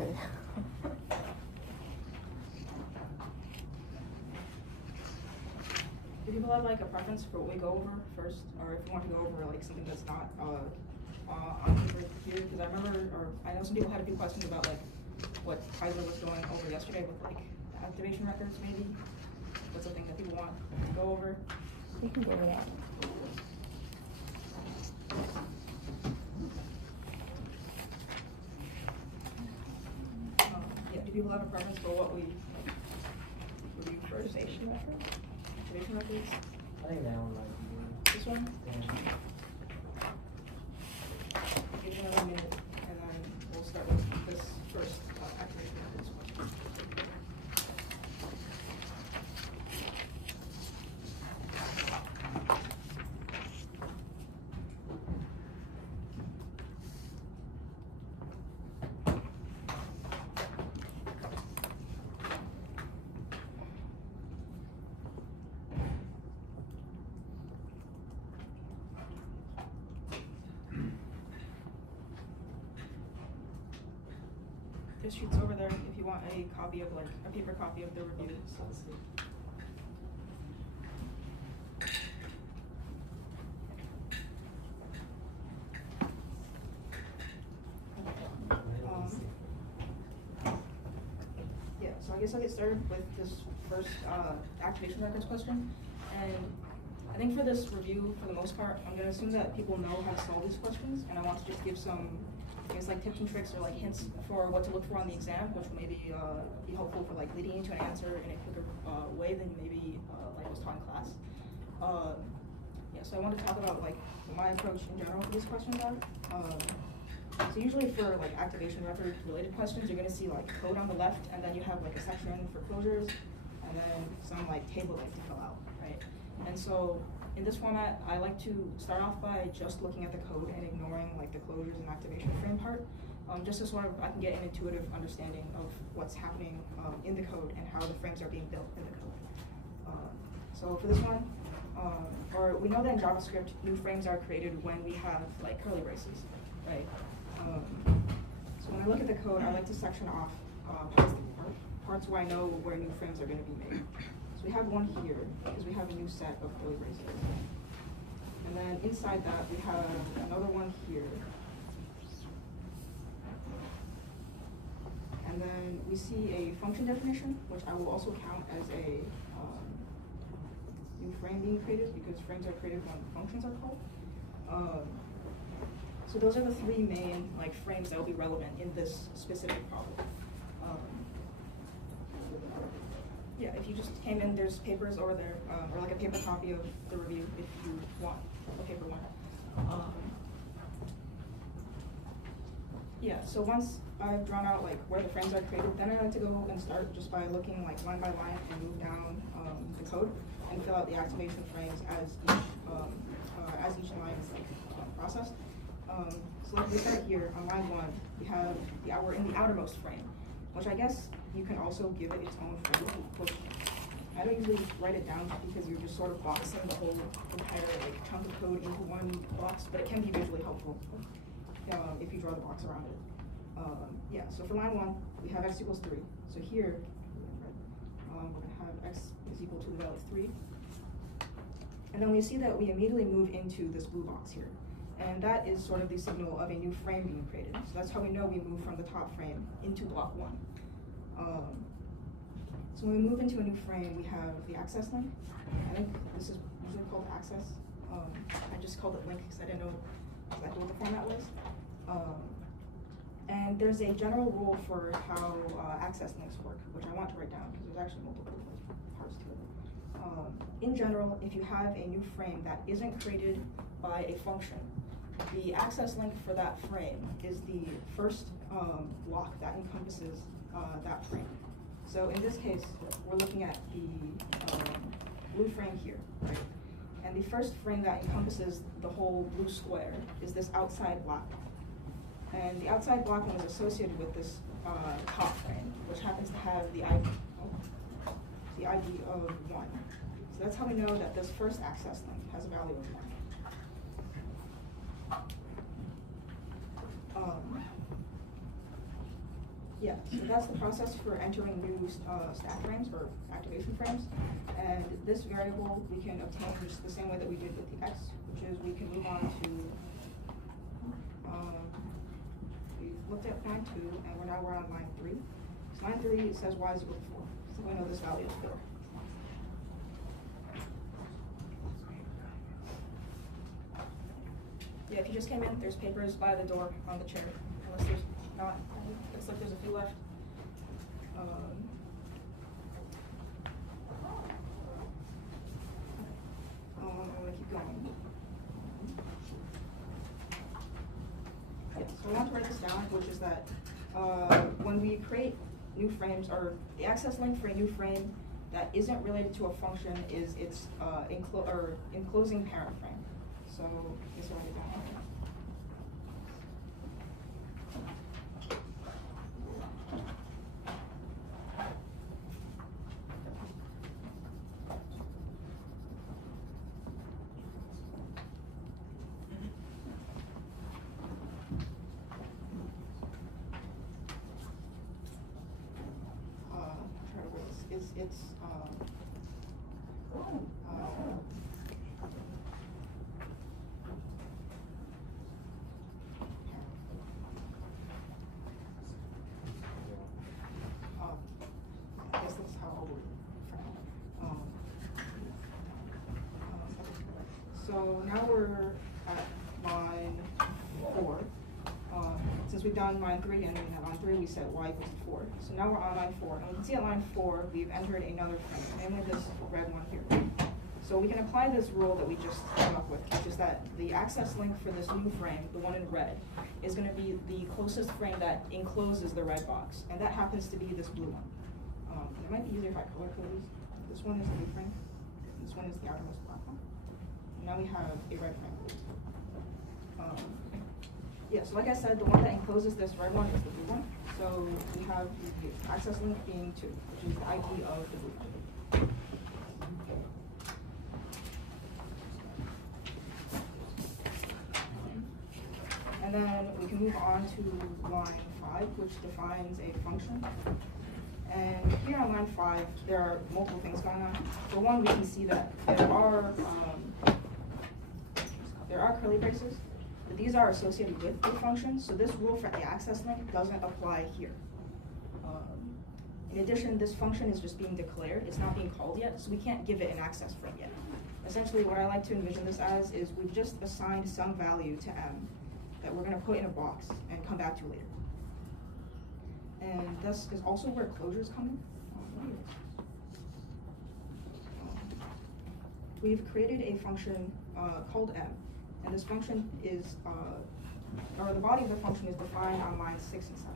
Okay. Do people have like a preference for what we go over first, or if you want to go over like something that's not on paper here? Because I remember, or I know some people had a few questions about like what Kaiser was going over yesterday with like the activation records, maybe. That's something that people want to go over. We can go over that. Yeah. Do people have a preference for what we review first? Activation record? Activation records. I think that one might be good. This one. Yeah. Give me another minute, and then we'll start with this first activation records question. There's sheets over there if you want a copy of like a paper copy of the review. So let's see. Yeah, so I guess I'll get started with this first activation records question. And I think for this review, for the most part, I'm gonna assume that people know how to solve these questions, and I want to just give some, I guess, like tips and tricks or like hints for what to look for on the exam, which will maybe be helpful for like leading into an answer in a quicker way than maybe like was taught in class. Yeah, so I want to talk about like my approach in general for these questions are. So usually for like activation record related questions, you're gonna see like code on the left, and then you have like a section for closures, and then some like table like to fill out, right? And so in this format, I like to start off by just looking at the code and ignoring like the closures and activation frame part, just so sort of I can get an intuitive understanding of what's happening in the code and how the frames are being built in the code. So for this one, or we know that in JavaScript, new frames are created when we have like curly braces, right? So when I look at the code, I like to section off parts where I know where new frames are going to be made. So we have one here because we have a new set of curly braces. And then inside that, we have another one here. And then we see a function definition, which I will also count as a new frame being created because frames are created when functions are called. So those are the three main like frames that will be relevant in this specific problem. Yeah, if you just came in, there's papers over there, or like a paper copy of the review if you want a paper one. Yeah, so once I've drawn out like where the frames are created, then I like to go and start just by looking like line by line and move down the code and fill out the activation frames as each line is like processed. So like we start here on line 1, we have we're in the outermost frame, which I guess you can also give it its own frame, which I don't usually write it down because you're just sort of boxing the whole entire like chunk of code into one box, but it can be visually helpful if you draw the box around it. Yeah, so for line 1, we have x equals 3. So here, we're going to have x is equal to the value of 3. And then we see that we immediately move into this blue box here. And that is sort of the signal of a new frame being created. So that's how we know we move from the top frame into block 1. So when we move into a new frame, we have the access link. I think this is usually called access. I just called it link because I didn't know exactly what the format was. And there's a general rule for how access links work, which I want to write down because there's actually multiple parts to it. In general, if you have a new frame that isn't created by a function, the access link for that frame is the first block that encompasses that frame. So in this case, we're looking at the blue frame here, right? And the first frame that encompasses the whole blue square is this outside block. And the outside blocking is associated with this top frame, which happens to have the ID of 1. So that's how we know that this first access link has a value of 1. Yeah, so that's the process for entering new stack frames or activation frames. And this variable we can obtain just the same way that we did with the x, which is we can move on to, we looked at line 2, and we're on line 3. So line 3 it says y is equal to 4. So we know this value is 4. Yeah, if you just came in, there's papers by the door on the chair, unless there's not. Looks like there's a few left. I'm gonna keep going. Yeah, so I want to write this down, which is that when we create new frames, or the access link for a new frame that isn't related to a function is its enclosing parent frame. So let's write it down. I guess that's how I would frame it. So now we're at line 4. Since we've done line 3 and at line 3 we set y equals to 4. So now we're on line 4. And we can see at line 4 we've entered another frame, namely this red one here. So we can apply this rule that we just came up with, which is that the access link for this new frame, the one in red, is going to be the closest frame that encloses the red box. And that happens to be this blue one. It might be easier if I color code these. This one is the blue frame. This one is the outermost black one. And now we have a red frame. Yeah, so like I said, the one that encloses this red one is the blue one. So we have the access link being 2, which is the ID of the blue one. And then we can move on to line 5, which defines a function. And here on line 5, there are multiple things going on. For one, we can see that there are curly braces, but these are associated with the function. So this rule for the access link doesn't apply here. In addition, this function is just being declared. It's not being called yet, so we can't give it an access frame yet. Essentially, what I like to envision this as is we've just assigned some value to m that we're going to put in a box and come back to later. And this is also where closures come in. We've created a function called m, and this function is, or the body of the function is defined on lines 6 and 7.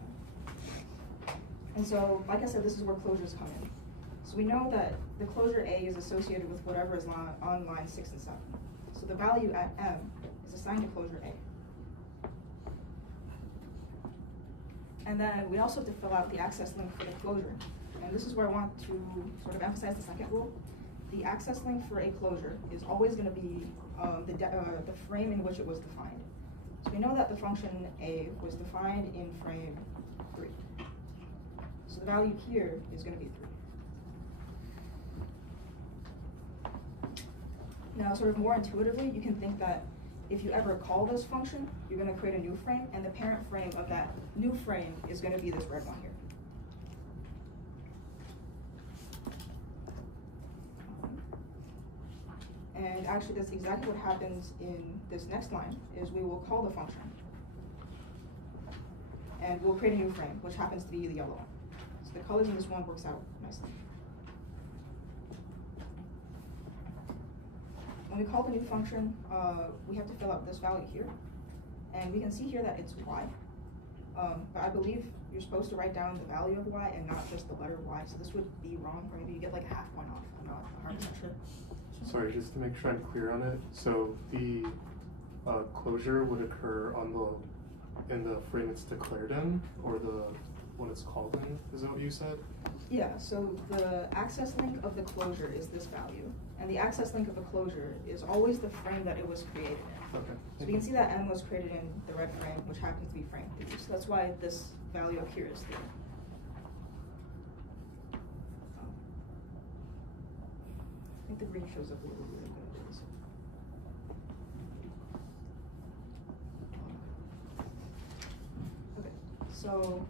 And so, like I said, this is where closures come in. So we know that the closure A is associated with whatever is on line 6 and 7. So the value at m is assigned to closure A. And then we also have to fill out the access link for the closure. And this is where I want to sort of emphasize the second rule. The access link for a closure is always going to be the frame in which it was defined. So we know that the function A was defined in frame 3. So the value here is going to be 3. Now, sort of more intuitively, you can think that if you ever call this function, you're going to create a new frame, and the parent frame of that new frame is going to be this red one here. And actually, that's exactly what happens in this next line, is we will call the function. And we'll create a new frame, which happens to be the yellow one. So the colors in this one works out nicely. When we call the new function, we have to fill out this value here. And we can see here that it's y. But I believe you're supposed to write down the value of y and not just the letter y. So this would be wrong, or maybe you get like half point off. I'm not 100% sure. Sorry, just to make sure I'm clear on it. So the closure would occur on in the frame it's declared in, or the what it's called in? Is that what you said? Yeah. So the access link of the closure is this value, and the access link of the closure is always the frame that it was created in. Okay. So we can see that m was created in the red frame, which happens to be frame 3. So that's why this value up here is 3. the green shows up a little weird. But it is. Okay, so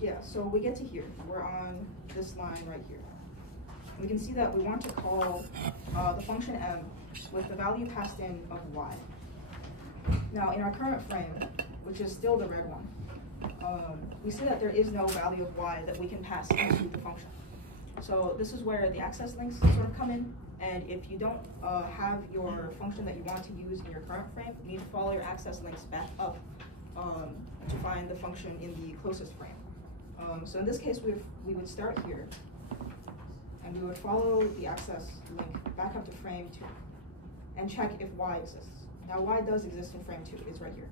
yeah, so we get to here. We're on this line right here. And we can see that we want to call the function m with the value passed in of y. Now, in our current frame, which is still the red one, we see that there is no value of y that we can pass into the function. So this is where the access links sort of come in. And if you don't have your function that you want to use in your current frame, you need to follow your access links back up to find the function in the closest frame. So in this case, we would start here, and we would follow the access link back up to frame 2, and check if y exists. Now y does exist in frame 2, it's right here.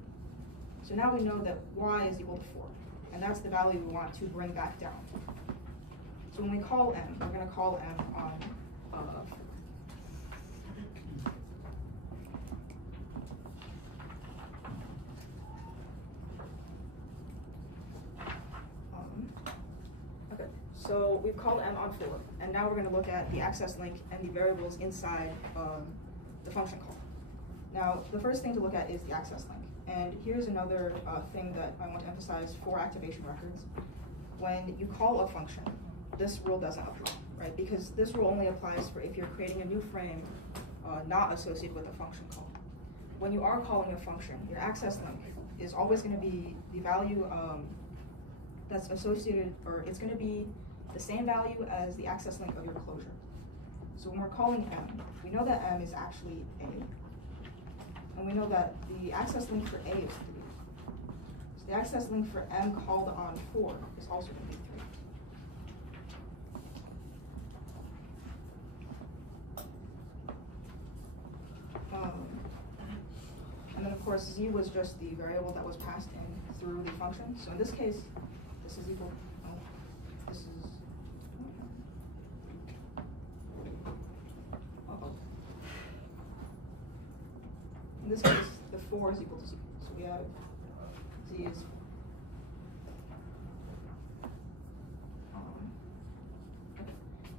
So now we know that y is equal to 4, and that's the value we want to bring back down. So when we call m, we're going to call m on okay, so we've called m on 4, and now we're going to look at the access link and the variables inside the function call. Now, the first thing to look at is the access link. And here's another thing that I want to emphasize for activation records. When you call a function, this rule doesn't apply, right? Because this rule only applies for if you're creating a new frame not associated with a function call. When you are calling a function, your access link is always going to be the value that's associated, or it's going to be the same value as the access link of your closure. So when we're calling m, we know that m is actually a. And we know that the access link for a is 3. So the access link for m called on 4 is also going to be 3. And then of course z was just the variable that was passed in through the function. So in this case, this is equal, this is, in this case, the 4 is equal to 0. So we have z is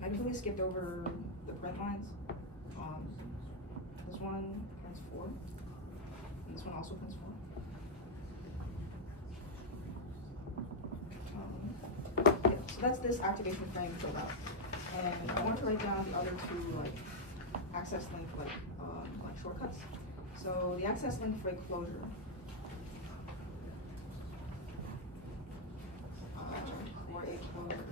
I completely skipped over the print lines. This one prints 4, and this one also prints 4. Yeah, so that's this activation frame filled out. And I want to write down the other two access link shortcuts. So the access link for a closure or a closure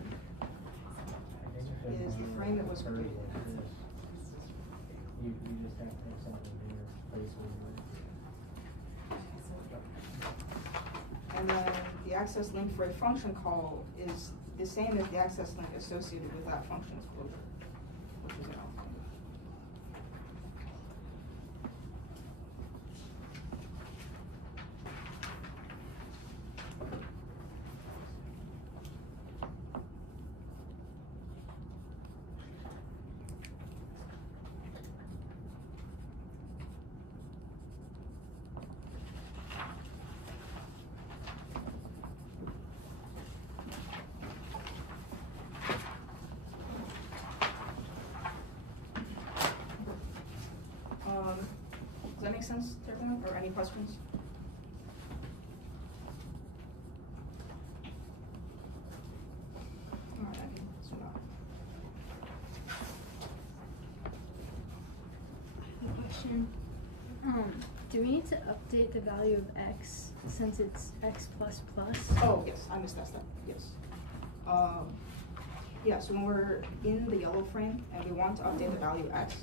is the frame that was created. You just have to have something there, placeholder. And then the access link for a function call is the same as the access link associated with that function's closure, which is an alpha. Does that make sense to everyone, or any questions? All right, I can zoom out. I have a question. Do we need to update the value of x since it's x plus plus? Oh, yes, I missed that step, yes. Yeah, so when we're in the yellow frame and we want to update the value x,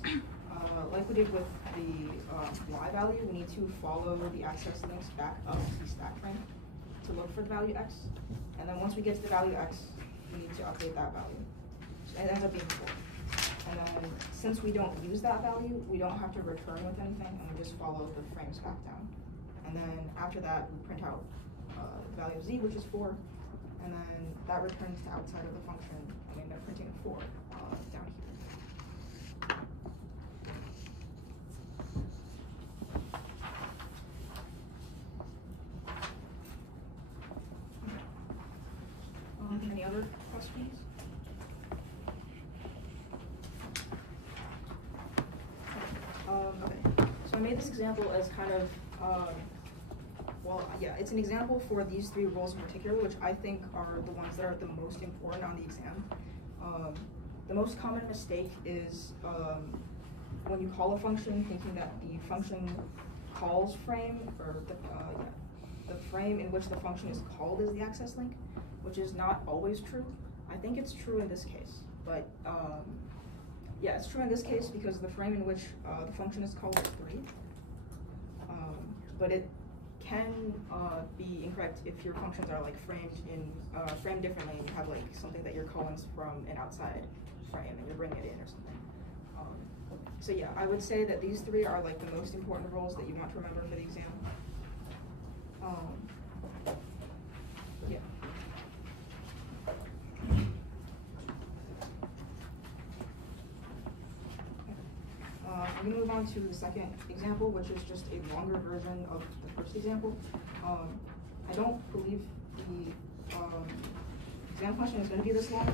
like we did with the y value, we need to follow the access links back up to the stack frame to look for the value x. And then once we get to the value x, we need to update that value. So it ends up being 4. And then since we don't use that value, we don't have to return with anything, and we just follow the frames back down. And then after that, we print out the value of z, which is 4, and then that returns to outside of the function, and we end up printing 4 down here. Any other questions? made this example as kind of, well, yeah, it's an example for these three rules in particular, which I think are the ones that are the most important on the exam. The most common mistake is when you call a function, thinking that the function calls frame, or the frame in which the function is called is the access link, which is not always true. I think it's true in this case, but yeah, it's true in this case because the frame in which the function is called is 3. But it can be incorrect if your functions are like framed differently, and you have like something that you're calling from an outside frame and you're bringing it in or something. So yeah, I would say that these three are like the most important rules that you want to remember for the exam. Yeah. I'm going to move on to the second example, which is just a longer version of the first example. I don't believe the exam question is going to be this long.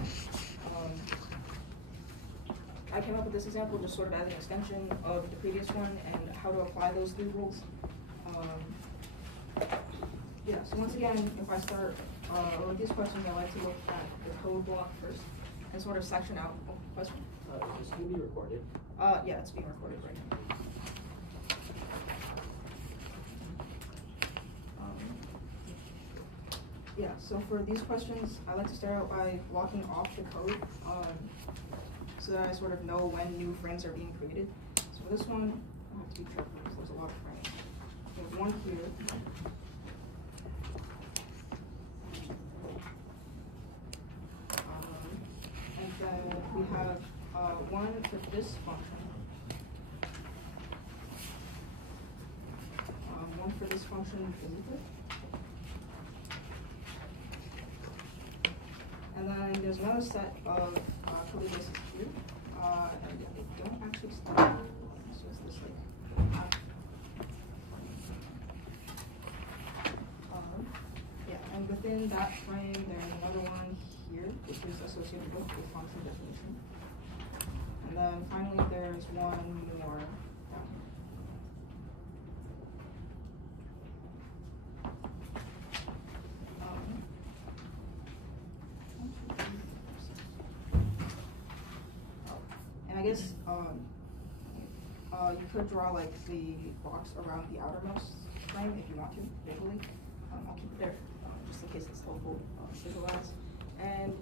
I came up with this example just sort of as an extension of the previous one and how to apply those three rules. Yeah, so once again, if I start with these questions, I like to look at the code block first and sort of section out. Oh, question? Is this going to be recorded? Yeah, it's being recorded right now. Yeah, so for these questions, I like to start out by blocking off the code so that I sort of know when new frames are being created. So for this one, I have to be careful because there's a lot of frames. We have one here. And then we have one for this function. One for this function beneath it. And then there's another set of curly braces here. And they don't actually start. So it's this like yeah, and within that frame there's another one here, which is associated with the function definition. And then finally there's one more down here. And I guess you could draw like the box around the outermost frame if you want to, visually. I'll keep it there just in case it's helpful to visualize. And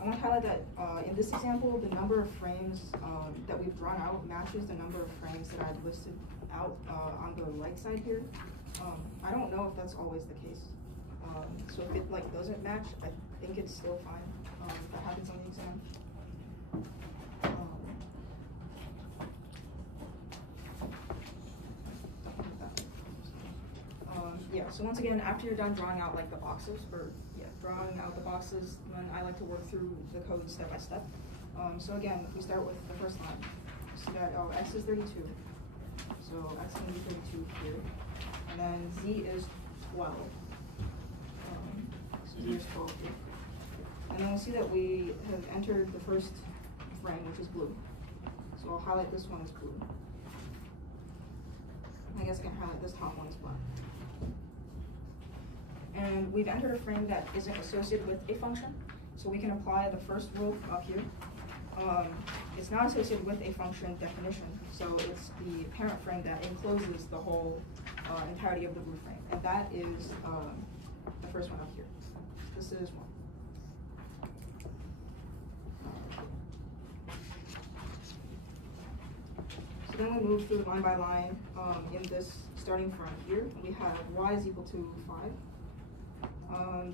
I want to highlight that in this example, the number of frames that we've drawn out matches the number of frames that I've listed out on the right side here. I don't know if that's always the case. So if it like doesn't match, I think it's still fine. If that happens on the exam. Yeah, so once again, after you're done drawing out like the boxes, drawing out the boxes, then I like to work through the code step by step. So again, we start with the first line. So that x is 32. So x is going to be 32 here. And then z is 12. So z is 12 here. And then we'll see that we have entered the first frame, which is blue. So I'll highlight this one as blue. I guess I can highlight this top one as black. And we've entered a frame that isn't associated with a function, so we can apply the first rule up here. It's not associated with a function definition, so it's the parent frame that encloses the whole entirety of the blue frame, and that is the first one up here. This is one. So then we move through line by line in this, starting from here. We have y is equal to 5.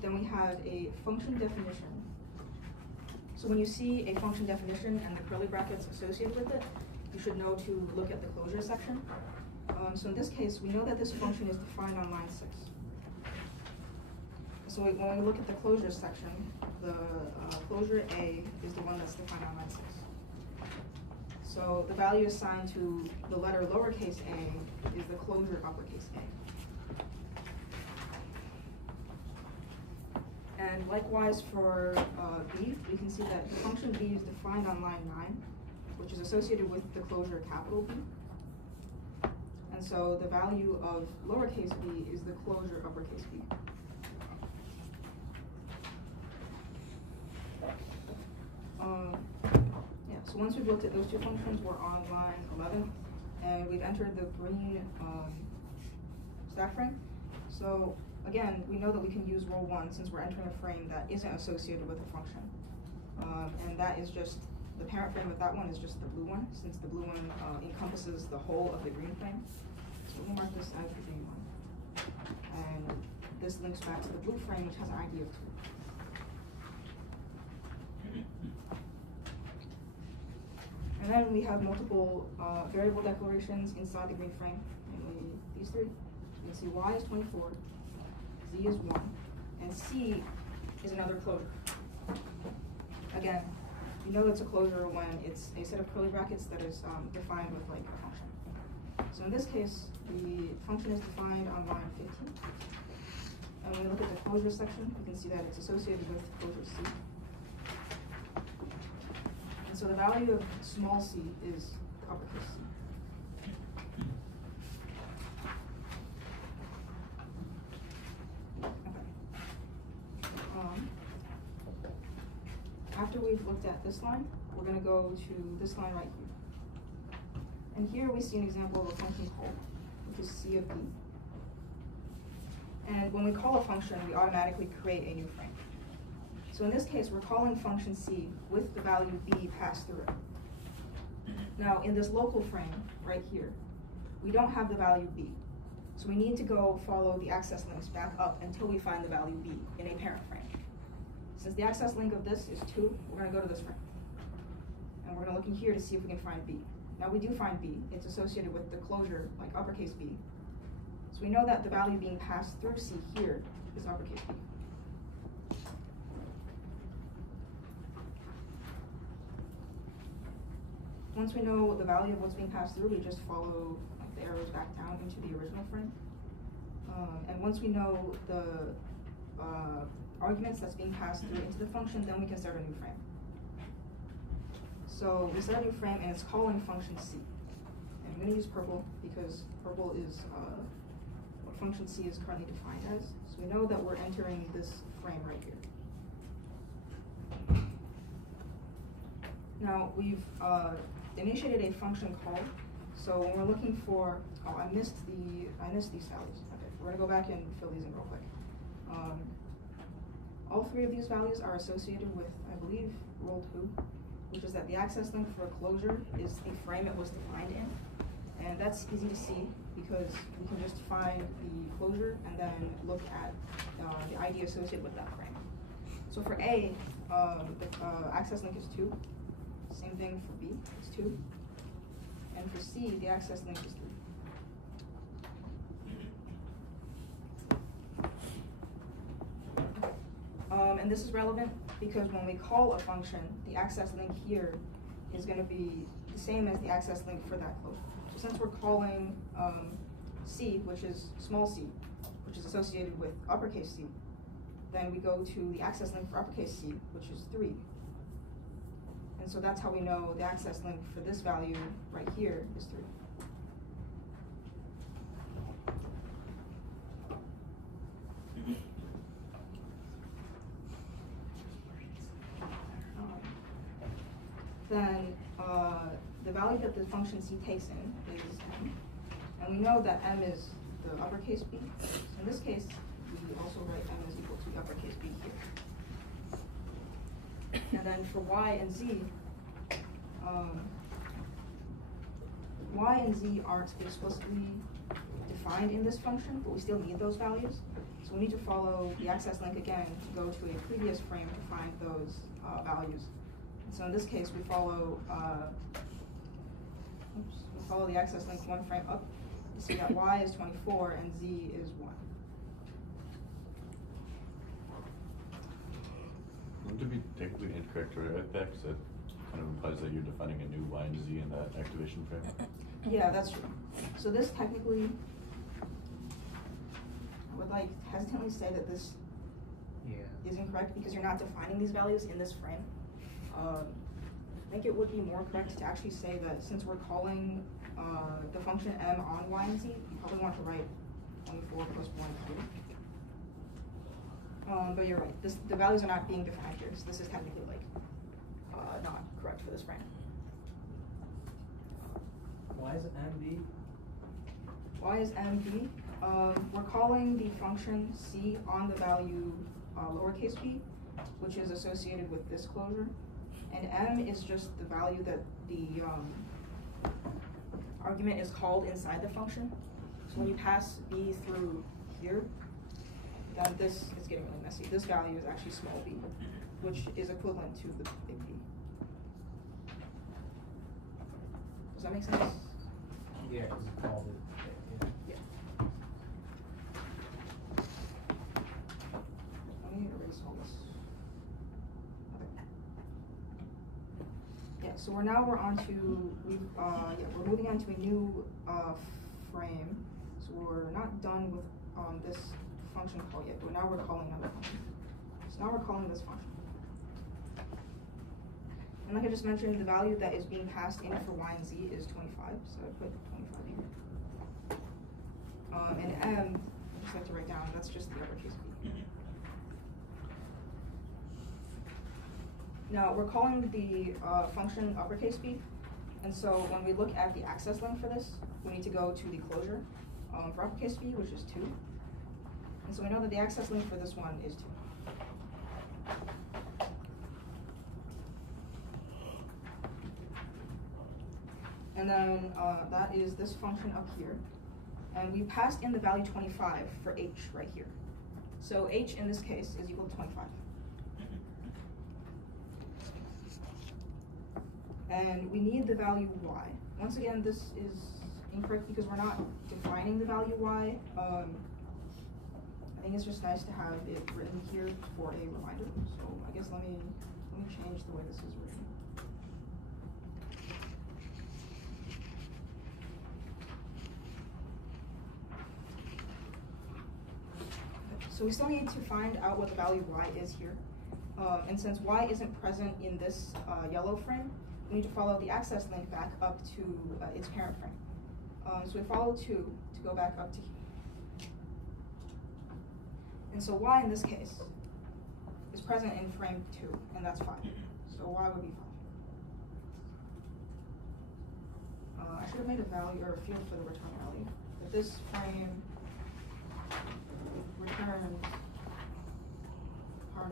Then we have a function definition. So when you see a function definition and the curly brackets associated with it, you should know to look at the closure section. So in this case, we know that this function is defined on line 6. So when we look at the closure section, the closure A is the one that's defined on line 6. So the value assigned to the letter lowercase a is the closure uppercase a. And likewise for b, we can see that the function b is defined on line 9, which is associated with the closure capital B. And And so the value of lowercase b is the closure uppercase b. Yeah, so once we've looked at those two functions, we're on line 11, and we've entered the green stack frame. So again, we know that we can use row 1 since we're entering a frame that isn't associated with a function. And that is just, the parent frame of that one is just the blue one, since the blue one encompasses the whole of the green frame. So we'll mark this as the green one. And this links back to the blue frame, which has an ID of 2. And then we have multiple variable declarations inside the green frame, namely these three. You can see y is 24, z is 1, and c is another closure. Again, you know it's a closure when it's a set of curly brackets that is defined with like a function. So in this case, the function is defined on line 15. And when we look at the closure section, you can see that it's associated with closure c. And so the value of small c is uppercase c. After we've looked at this line, we're going to go to this line right here. And here we see an example of a function call, which is c of b. And when we call a function, we automatically create a new frame. So in this case, we're calling function c with the value b passed through it. Now, in this local frame right here, we don't have the value b. So we need to go follow the access links back up until we find the value b in a parent frame. Since the access link of this is 2, we're going to go to this frame. And we're going to look in here to see if we can find b. Now we do find b. It's associated with the closure, like uppercase b. So we know that the value being passed through c here is uppercase b. Once we know the value of what's being passed through, we just follow like, the arrows back down into the original frame. And once we know the arguments that's being passed through into the function, then we can start a new frame. So we start a new frame and it's calling function c. And I'm going to use purple because purple is what function c is currently defined as. So we know that we're entering this frame right here. Now we've initiated a function call. So when we're looking for, oh, I missed these values. Okay, we're going to go back and fill these in real quick. All 3 of these values are associated with, I believe, rule 2, which is that the access link for a closure is the frame it was defined in. And that's easy to see because we can just find the closure and then look at the ID associated with that frame. So for A, the access link is 2. Same thing for B, it's 2. And for C, the access link is 3. And this is relevant because when we call a function, the access link here is going to be the same as the access link for that closure. So since we're calling C, which is small c, which is associated with uppercase c, then we go to the access link for uppercase c, which is 3. And so that's how we know the access link for this value right here is 3. Then the value that the function c takes in is m. And we know that m is the uppercase b. So in this case, we also write m is equal to the uppercase b here. And then for y and z aren't explicitly defined in this function, but we still need those values. So we need to follow the access link again to go to a previous frame to find those values. So in this case, we follow the access link 1 frame up to see that y is 24 and z is 1. Wouldn't it be technically incorrect to write that? Because that kind of implies that you're defining a new y and z in that activation frame. Yeah, that's true. So this technically, I would like hesitantly say that this is incorrect because you're not defining these values in this frame. I think it would be more correct to actually say that since we're calling the function m on y and z, you probably want to write 24 plus 1 here. But you're right, the values are not being defined here, so this is technically like not correct for this frame. Why is it MB? Why is mb? We're calling the function c on the value lowercase b, which is associated with this closure, and m is just the value that the argument is called inside the function. So when you pass b through here, then this is getting really messy. This value is actually small b, which is equivalent to the big B. Does that make sense? Yeah, because it's called it. Yeah. Let me erase all this. Okay. Yeah, so we're on to, we're moving on to a new frame. So we're not done with this function call yet, but now we're calling another function. So now we're calling this function. And like I just mentioned, the value that is being passed in for y and z is 25, so I put 25 here. And m, I just like to write down, that's just the uppercase b. Now we're calling the function uppercase b, and so when we look at the access length for this, we need to go to the closure for uppercase b, which is 2. And so we know that the access length for this one is 2. And then that is this function up here. And we passed in the value 25 for h right here. So h in this case is equal to 25. And we need the value y. Once again, this is incorrect because we're not defining the value y. I think it's just nice to have it written here for a reminder. So I guess let me change the way this is written. So we still need to find out what the value y is here. And since y isn't present in this yellow frame, we need to follow the access link back up to its parent frame. So we follow 2 to go back up to here. And so y in this case is present in frame 2, and that's 5. So y would be 5. I should have made a value or a field for the return value. But this frame returns power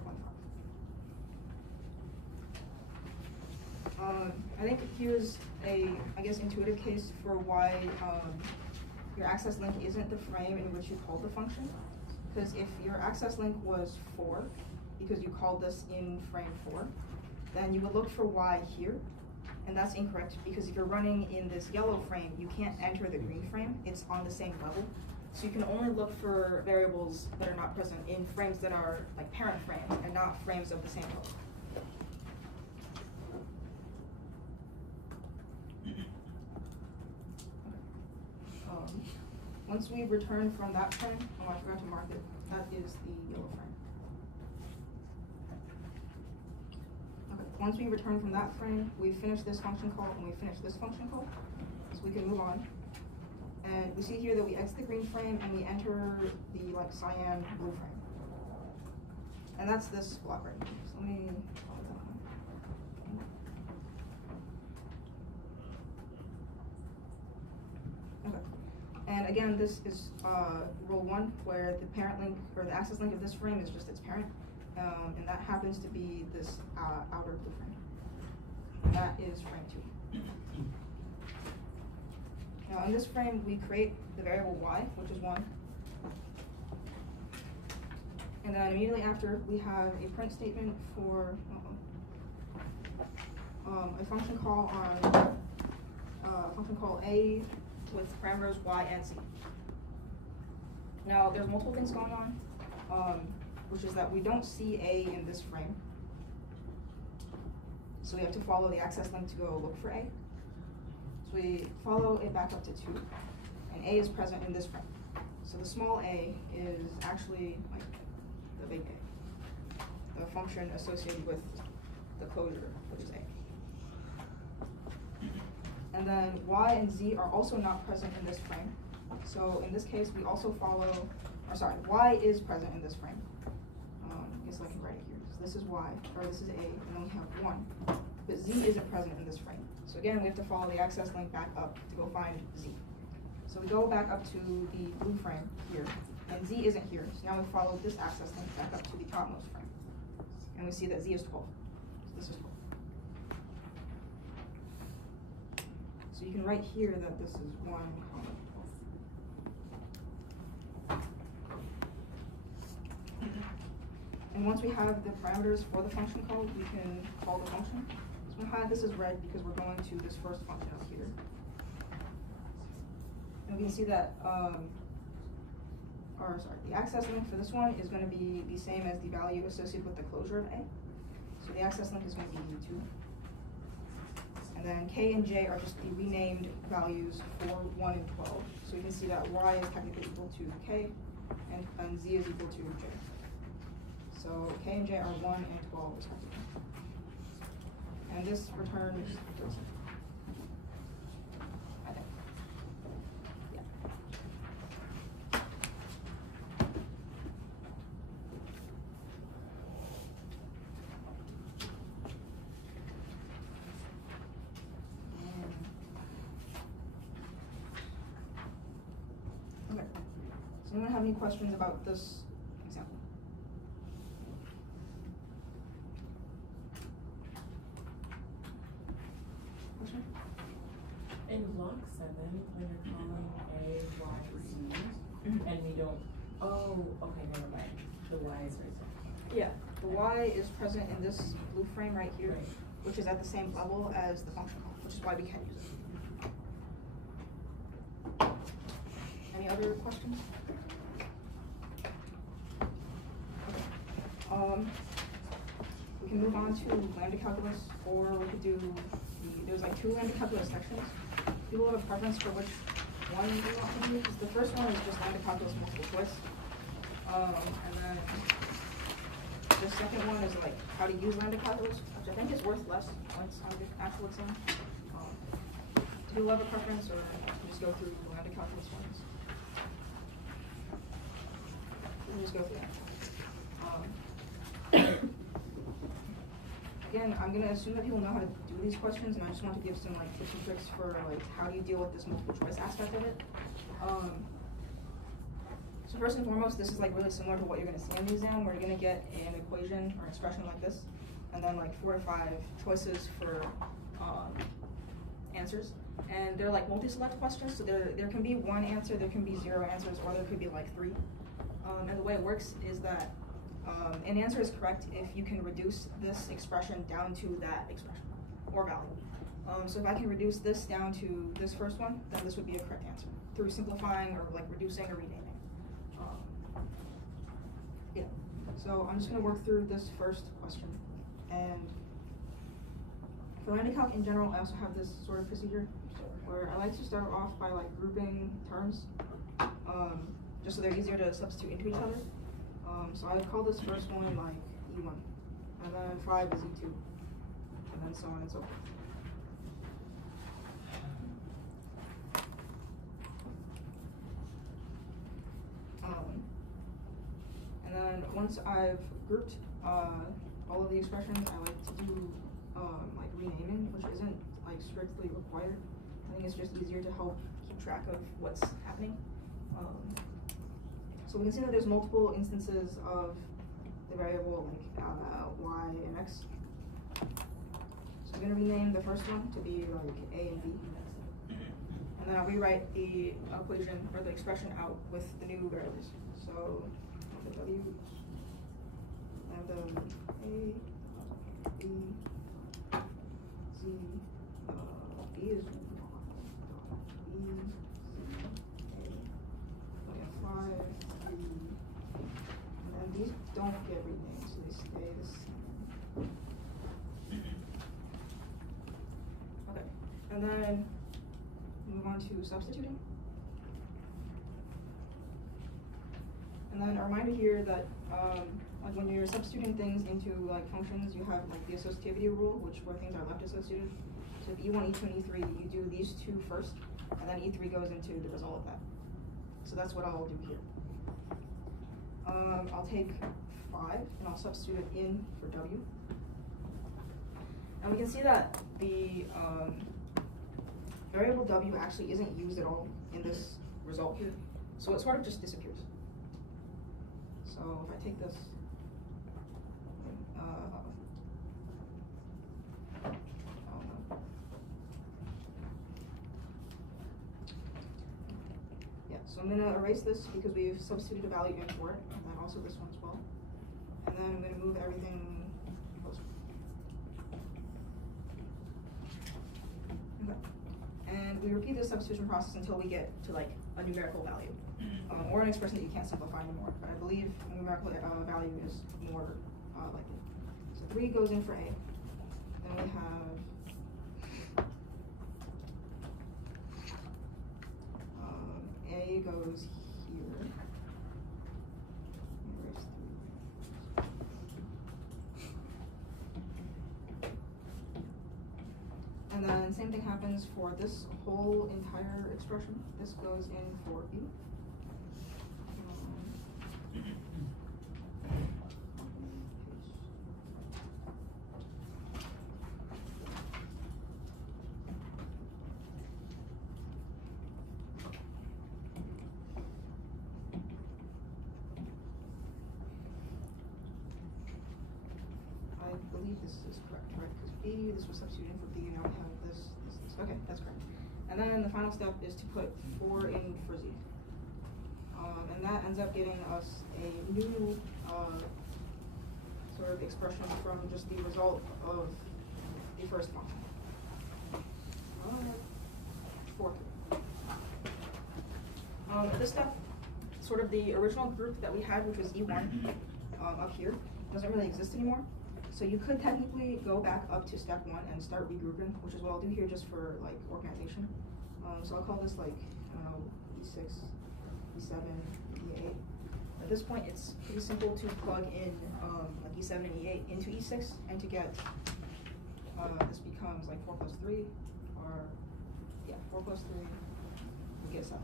25. I think here's a, intuitive case for why your access link isn't the frame in which you called the function. Because if your access link was 4, because you called this in frame 4, then you would look for y here, and that's incorrect because if you're running in this yellow frame, you can't enter the green frame. It's on the same level. So you can only look for variables that are not present in frames that are like parent frames and not frames of the same level. Once we return from that frame, I forgot to mark it, that is the yellow frame. Okay, once we return from that frame, we finish this function call and we finish this function call. So we can move on. And we see here that we exit the green frame and we enter the like cyan blue frame. And that's this block right here. So let me okay. And again, this is rule 1, where the parent link or the access link of this frame is just its parent, and that happens to be this outer blue frame. And that is frame 2. Now in this frame, we create the variable y, which is 1. And then immediately after, we have a print statement for a function call on function call a with parameters y and z. Now there's multiple things going on, which is that we don't see a in this frame. So we have to follow the access link to go look for a. So we follow it back up to 2, and a is present in this frame. So the small a is actually like the big A, the function associated with the closure, which is a. And then y and z are also not present in this frame. So in this case, we also follow, or sorry, y is present in this frame. I guess I can write it here. So this is y, or this is a, and then we have 1. But z isn't present in this frame. So again, we have to follow the access link back up to go find z. So we go back up to the blue frame here, and z isn't here. So now we follow this access link back up to the topmost frame. And we see that z is 12. So this is 12. So you can write here that this is 1, 12. And once we have the parameters for the function called, we can call the function. So I'm gonna highlight this as red because we're going to this first function up here. And we can see that, the access link for this one is going to be the same as the value associated with the closure of A. So the access link is going to be 2. And then K and J are just the renamed values for 1 and 12. So we can see that Y is technically equal to K, and Z is equal to J. So K and J are 1 and 12 respectively. And this returns, I think. Yeah. Okay. Does anyone have any questions about this example? Question? In block 7, when you're calling A, Y, Z, and we don't, oh, okay, never mind. The Y is right there. Yeah, the Y is present in this blue frame right here, Right. which is at the same level as the function call, which is why we can use it. Any other questions? Okay. We can move on to lambda calculus, or we could do there's like 2 lambda calculus sections. People have a preference for which one you want to do, because the first one is just lambda calculus multiple choice. And then the second one is like how to use lambda calculus, which I think is worth less points on the actual exam. Do you have a preference, or just go through the lambda calculus ones? We can just go through that. Again, I'm going to assume that people know how to do these questions, and I just want to give some like tips and tricks for like how do you deal with this multiple choice aspect of it. So first and foremost, this is like really similar to what you're going to see in the exam, where you're going to get an equation or expression like this, and then like 4 to 5 choices for answers. And they're like multi-select questions, so there can be 1 answer, there can be 0 answers, or there could be like 3. And the way it works is that an answer is correct if you can reduce this expression down to that expression or value. So if I can reduce this down to this first one, then this would be a correct answer through simplifying or like reducing or renaming. Yeah. So I'm just going to work through this first question. And for lambda calc in general, I also have this sort of procedure where I like to start off by like grouping terms, just so they're easier to substitute into each other. So I would call this first one like E1, and then 5 is E2, and then so on and so forth. And then once I've grouped all of the expressions, I like to do like renaming, which isn't like strictly required. I think it's just easier to help keep track of what's happening. So we can see that there's multiple instances of the variable like y and x. So I'm going to rename the first one to be like a and b. And then I'll rewrite the equation or the expression out with the new variables. So lambda w, lambda a, b, z, b is b, a, 5. And these don't get renamed, so they stay the same. Okay, and then move on to substituting. And then a reminder here that like when you're substituting things into like functions, you have like the associativity rule, which where things are left associated. So if E1, E2, and E3, you do these two first, and then E3 goes into the result of that. So that's what I'll do here. I'll take 5 and I'll substitute it in for W. And we can see that the variable W actually isn't used at all in this result here. So it sort of just disappears. So if I take this, yeah, so I'm gonna erase this because we've substituted a value in for it, and then also this one as well. And then I'm gonna move everything closer. Okay. And we repeat this substitution process until we get to like a numerical value, or an expression that you can't simplify anymore. But I believe numerical value is more likely. So 3 goes in for A. Then we have A goes here. Erase 3. And then same thing happens for this whole entire expression. This goes in for B. I believe this is correct, right? Because B, this was substituted in for B, now we have this. Okay, that's correct. And then the final step is to put 4 in for Z. And that ends up getting us a new sort of expression from just the result of the first function. 4. This step, sort of the original group that we had, which was E1 up here, doesn't really exist anymore. So you could technically go back up to step 1 and start regrouping, which is what I'll do here just for like organization. So I'll call this like, I don't know, E6, E7, E8. At this point, it's pretty simple to plug in like E7 and E8 into E6, and to get, this becomes like 4 plus 3, or yeah, 4 plus 3, we get 7.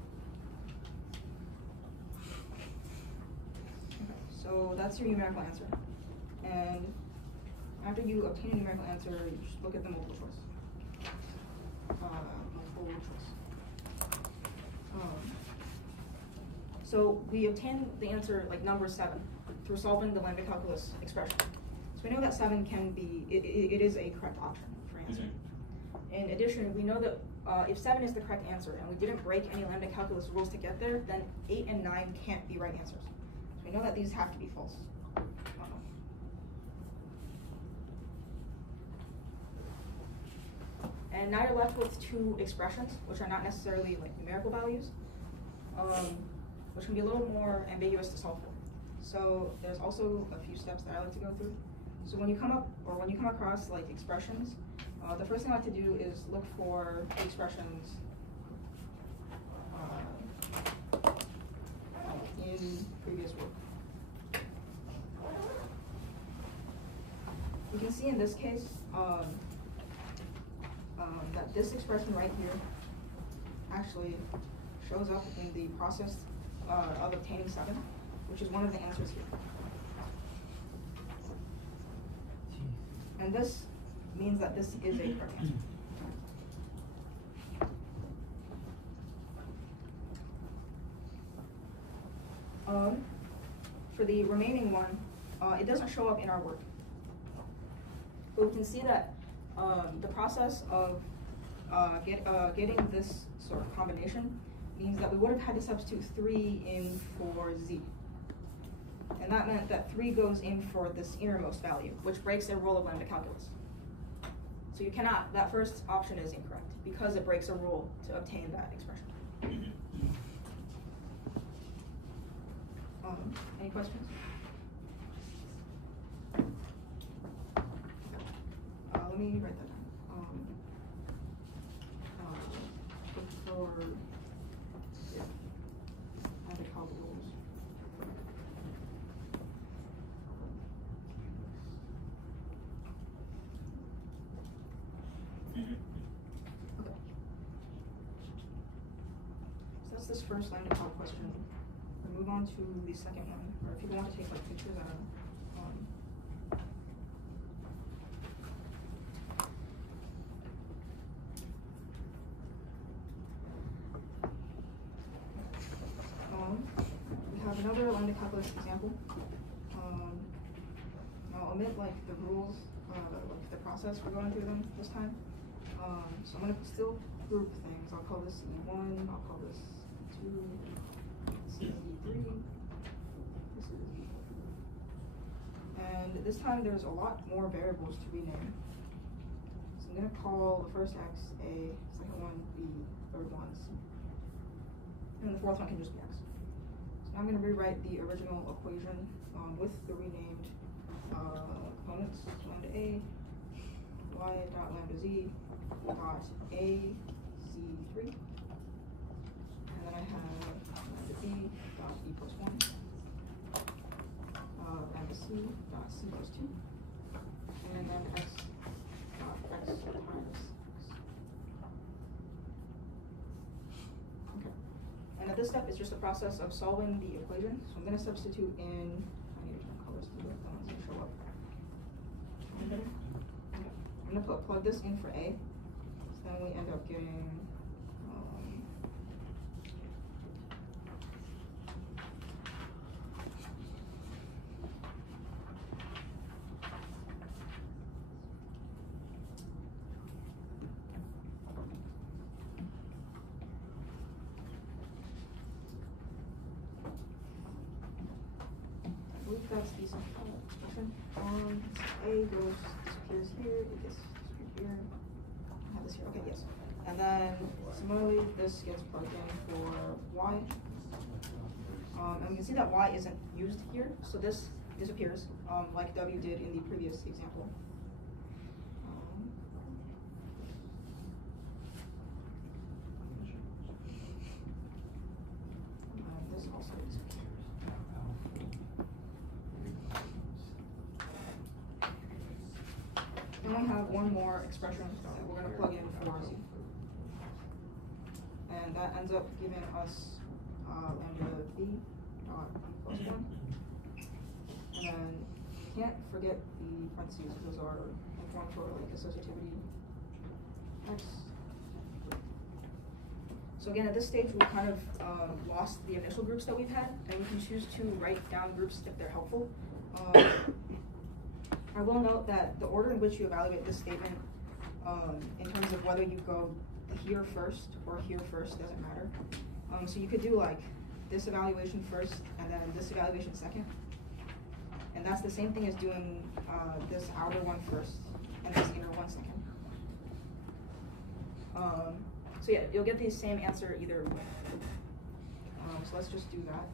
Okay, so that's your numerical answer. And after you obtain a numerical answer, you just look at the multiple choice. Multiple choice. So we obtain the answer, like number 7, through solving the lambda calculus expression. So we know that 7 can be, it is a correct option for answer. In addition, we know that if 7 is the correct answer and we didn't break any lambda calculus rules to get there, then 8 and 9 can't be right answers. So we know that these have to be false. And now you're left with 2 expressions, which are not necessarily like numerical values, which can be a little more ambiguous to solve for. So there's also a few steps that I like to go through. So when you come across like expressions, the first thing I like to do is look for the expressions in previous work. You can see in this case that this expression right here actually shows up in the process of obtaining 7, which is one of the answers here. And this means that this is a correct answer. For the remaining one, it doesn't show up in our work. But we can see that the process of getting this sort of combination means that we would have had to substitute 3 in for Z. And that meant that 3 goes in for this innermost value, which breaks a rule of lambda calculus. So you cannot, that first option is incorrect, because it breaks a rule to obtain that expression. Any questions? Let me write that down. For I have to call the rules. Okay. So that's this first lambda calc question. We'll move on to the second one, or if you want to take like pictures, I don't know. We have another lambda calculus example. I'll omit like the rules, like the process for going through them this time. So I'm gonna still group things. I'll call this E1, I'll call this E2, this is E3, this is E4. And this time there's a lot more variables to rename. So I'm gonna call the first X A, second one B, third one C. And the fourth one can just be X. So now I'm going to rewrite the original equation with the renamed components. Lambda A, y dot lambda z dot a c3. And then I have lambda b dot e plus 1, lambda c dot c plus 2, and then x dot x times x. And at this step, it's just a process of solving the equation. So I'm going to substitute in, I need to turn colors to let them show up. Okay. I'm going to plug this in for A. So then we end up getting, that's the simple expression. A disappears here, it gets disappeared here. I have this here, okay, yes. And then similarly, this gets plugged in for y. And we can see that y isn't used here, so this disappears, like W did in the previous example. This also disappears. Then we have one more expression that we're going to plug in for z. And that ends up giving us lambda b dot b plus 1. And then can't forget the parentheses, those are important for like associativity x. So again, at this stage, we kind of lost the initial groups that we've had, and we can choose to write down groups if they're helpful. I will note that the order in which you evaluate this statement, in terms of whether you go here first or here first, doesn't matter. So you could do like this evaluation first and then this evaluation second. And that's the same thing as doing this outer one first and this inner one second. So yeah, you'll get the same answer either way. So let's just do that.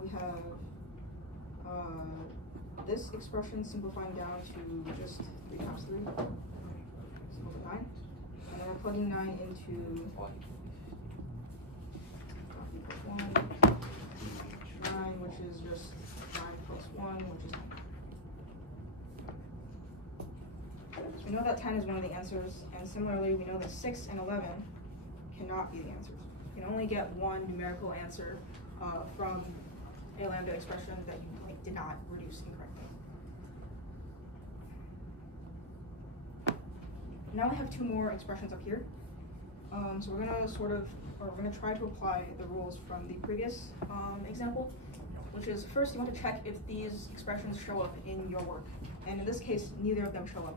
We have this expression simplifying down to just 3 times 3, so 9. And then we're plugging 9 into 1, 9, which is just 9 plus 1, which is 10. So we know that 10 is one of the answers, and similarly, we know that 6 and 11 cannot be the answers. You can only get one numerical answer from a lambda expression that you did not reduce incorrectly. Now we have two more expressions up here. So we're gonna try to apply the rules from the previous example, which is first you want to check if these expressions show up in your work. And in this case, neither of them show up.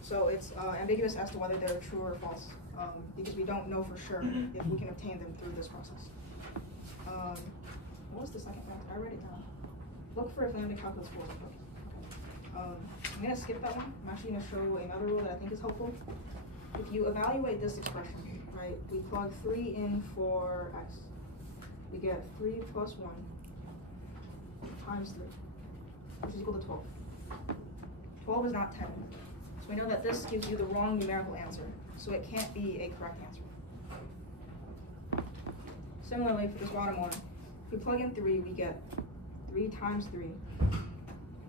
So it's ambiguous as to whether they're true or false, because we don't know for sure if we can obtain them through this process. What was the second one? I wrote it down. Look for if lambda calculus rules. I'm going to skip that one. I'm actually going to show another rule that I think is helpful. If you evaluate this expression, right, we plug 3 in for x. We get 3 plus 1 times 3, which is equal to 12. 12 is not 10. So we know that this gives you the wrong numerical answer, so it can't be a correct answer. Similarly, for this bottom one, if we plug in 3, we get 3 times 3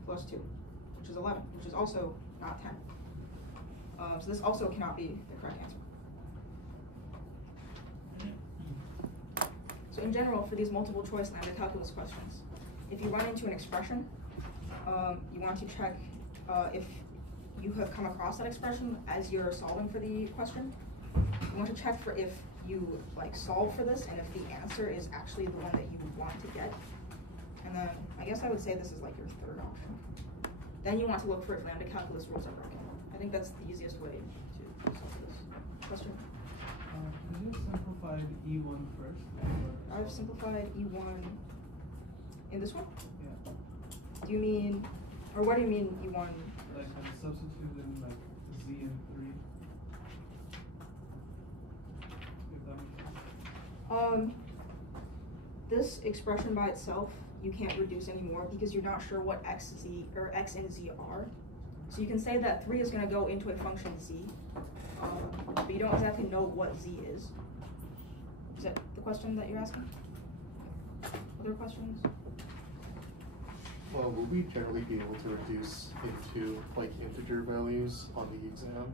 plus 2, which is 11, which is also not 10. So this also cannot be the correct answer. So in general, for these multiple choice lambda calculus questions, if you run into an expression, you want to check if you have come across that expression as you're solving for the question. You want to check for if you like solve for this and if the answer is actually the one that you want to get. And then I guess I would say this is like your third option. Then you want to look for if lambda calculus rules are broken. I think that's the easiest way to solve this question. Can you simplify E1 first? I've simplified E1 in this one. Yeah. Do you mean, or what do you mean E1? Like I substitute in like Z and 3. If that makes sense. This expression by itself, you can't reduce anymore because you're not sure what x and z are. So you can say that 3 is going to go into a function z, but you don't exactly know what z is. Is that the question that you're asking? Other questions? Well, will we generally be able to reduce into like integer values on the exam?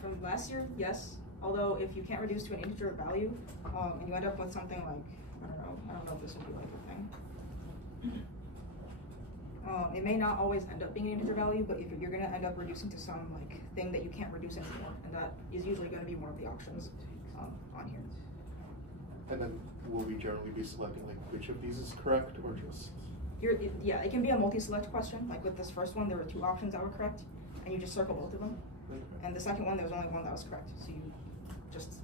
From last year, yes. Although if you can't reduce to an integer value, and you end up with something like, I don't know if this would be like a thing. It may not always end up being an integer value, but if you're going to end up reducing to some like thing that you can't reduce anymore, and that is usually going to be one of the options on here. And then will we generally be selecting like which of these is correct or just? Yeah, it can be a multi-select question. Like with this first one, there were 2 options that were correct, and you just circle both of them. Okay. And the second one, there was only one that was correct, so you just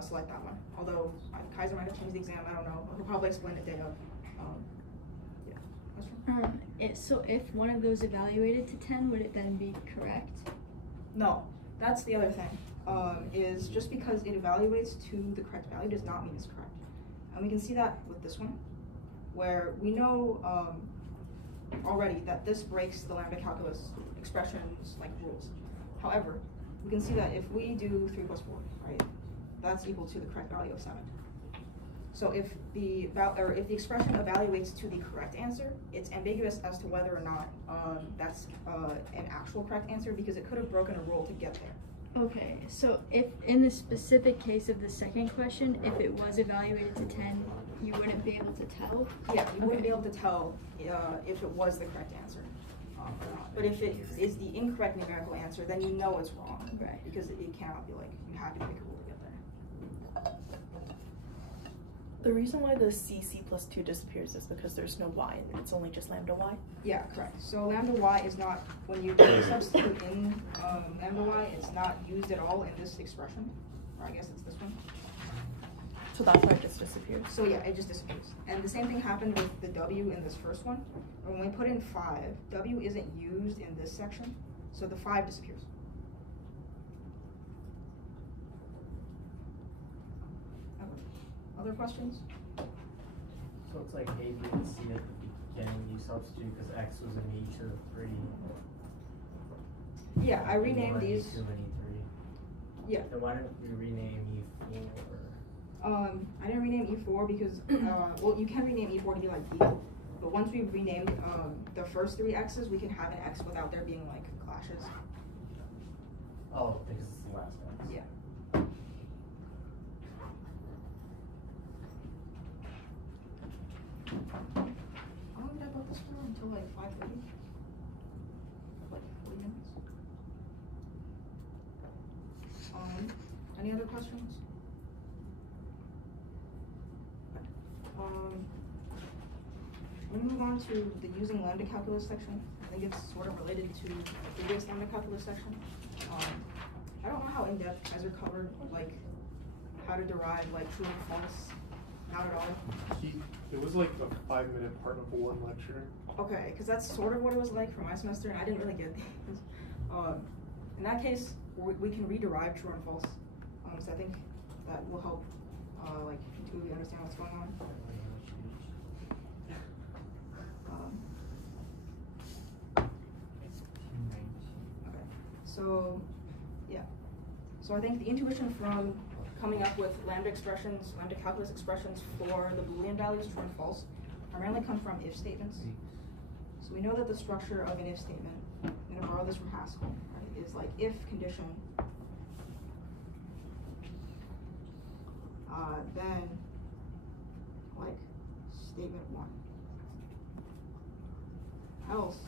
select that one. Although Kaiser might have changed the exam, I don't know. He'll probably explain it day of. Yeah. Question? So if one of those evaluated to 10, would it then be correct? No, that's the other thing. Is just because it evaluates to the correct value does not mean it's correct. And we can see that with this one, where we know already that this breaks the lambda calculus expressions like rules. However, we can see that if we do 3 plus 4, right, that's equal to the correct value of 7. So if the expression evaluates to the correct answer, it's ambiguous as to whether or not that's an actual correct answer because it could have broken a rule to get there. Okay, so if in the specific case of the second question, if it was evaluated to 10, you wouldn't be able to tell? Yeah, you wouldn't be able to tell if it was the correct answer or not. But if it is the incorrect numerical answer, then you know it's wrong. Right. Because it cannot be like, you have to make a rule to get there. The reason why the c+2 disappears is because there's no y, and it's only just lambda y. Yeah, correct. So lambda y is not, when you substitute in lambda y, it's not used at all in this expression. Or I guess it's this one. So that's why it just disappears. So yeah, it just disappears. And the same thing happened with the w in this first one. When we put in 5, w isn't used in this section, so the 5 disappears. Other questions? So it's like A, B, and C at the beginning, you substitute because X was in each of the 3. Yeah, I renamed E1, these. E2, and E3. Yeah. Then why didn't we rename E4? I didn't rename E4 because, well, you can rename E4 to be like E, but once we've renamed the first 3 X's, we can have an X without there being like clashes. Oh, because it's the last X. Yeah. How long did I book this for? Until like 5:30? Like 40 minutes? Any other questions? When we move on to the using lambda calculus section, I think it's sort of related to the previous lambda calculus section. I don't know how in-depth Kaiser covered like how to derive like true and false. Not at all. It was like a 5-minute part of 1 lecture. Okay, because that's sort of what it was like for my semester, and I didn't really get these. In that case, we can rederive true and false. So I think that will help like intuitively understand what's going on. Okay, so yeah. So I think the intuition from coming up with lambda expressions, lambda calculus expressions for the Boolean values, true and false, primarily come from if statements. So we know that the structure of an if statement, I'm gonna borrow this from Haskell, right, is like if condition, then like statement 1, else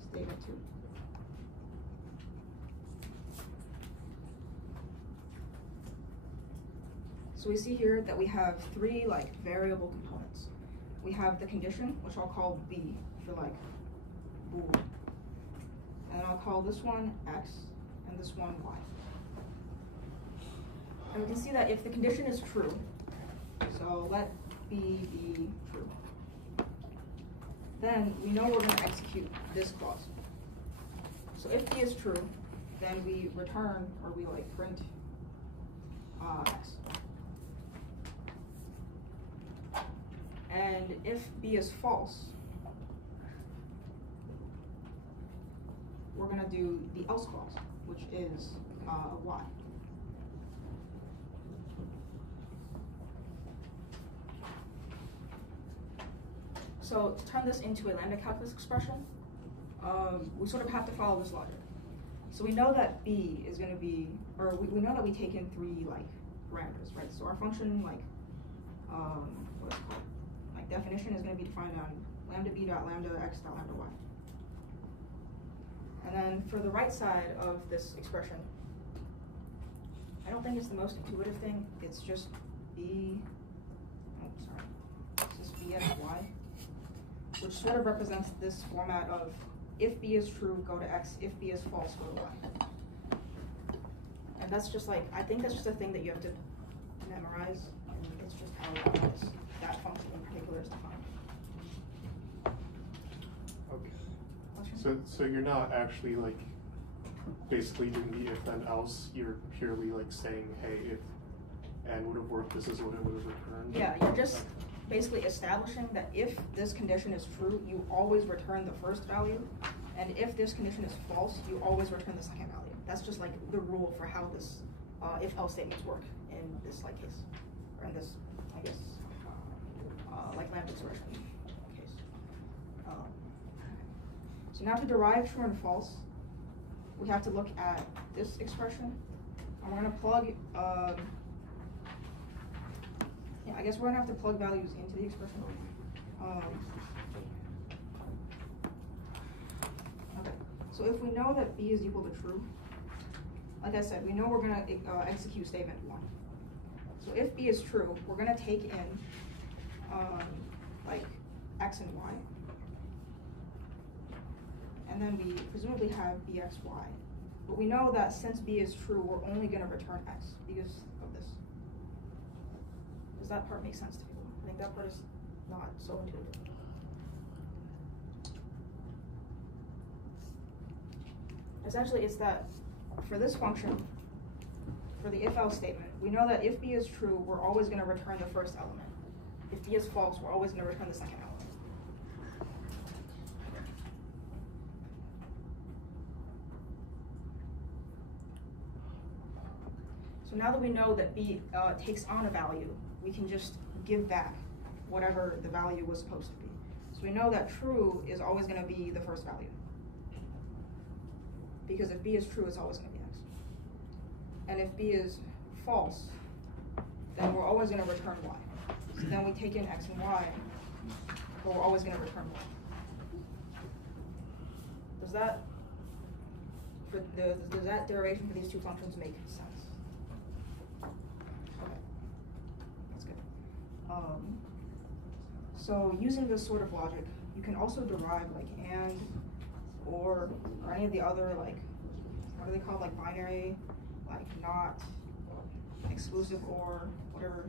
statement 2. So we see here that we have 3 like variable components. We have the condition, which I'll call B for like bool, and I'll call this one X and this one Y. And we can see that if the condition is true, so let B be true, then we know we're going to execute this clause. So if B is true, then we return, or we like print X. And if B is false, we're going to do the else clause, which is Y. So to turn this into a lambda calculus expression, we sort of have to follow this logic. So we know that B is going to be, or we know that we take in 3 like parameters, right? So our function like, what is it called? Like definition is going to be defined on lambda b dot lambda x dot lambda y. And then for the right side of this expression, I don't think it's the most intuitive thing. It's just B, it's just BXY, which sort of represents this format of if B is true, go to X, if B is false, go to Y. And that's just like, I think that's just a thing that you have to memorize, and it's just how that function in particular is defined. Okay. So you're not actually like basically doing the if then else, you're purely like saying, hey, if and would have worked, this is what it would have returned? Yeah, you're just basically establishing that if this condition is true, you always return the first value, and if this condition is false, you always return the second value. That's just like the rule for how this if-else statements work in this like case, or in this, I guess, like lambda expression case. So now to derive true and false, we have to look at this expression, and we're going to plug, yeah, I guess we're going to have to plug values into the expression. Okay, so if we know that B is equal to true, like I said, we know we're going to execute statement 1. So if B is true, we're going to take in like X and Y, and then we presumably have BXY. But we know that since B is true, we're only going to return X because of this. Does that part make sense to people? I think that part is not so intuitive. It's that for this function, for the if-else statement, we know that if B is true, we're always going to return the first element. If B is false, we're always going to return the second element. So now that we know that B takes on a value, we can just give back whatever the value was supposed to be. So we know that true is always going to be the first value, because if B is true, it's always going to be X. And if B is false, then we're always going to return Y. So then we take in X and Y, but we're always going to return Y. Does that derivation for these two functions make sense? Okay, that's good. So using this sort of logic, you can also derive like and, or any of the other like, what are they called, like binary, like not, exclusive or, whatever.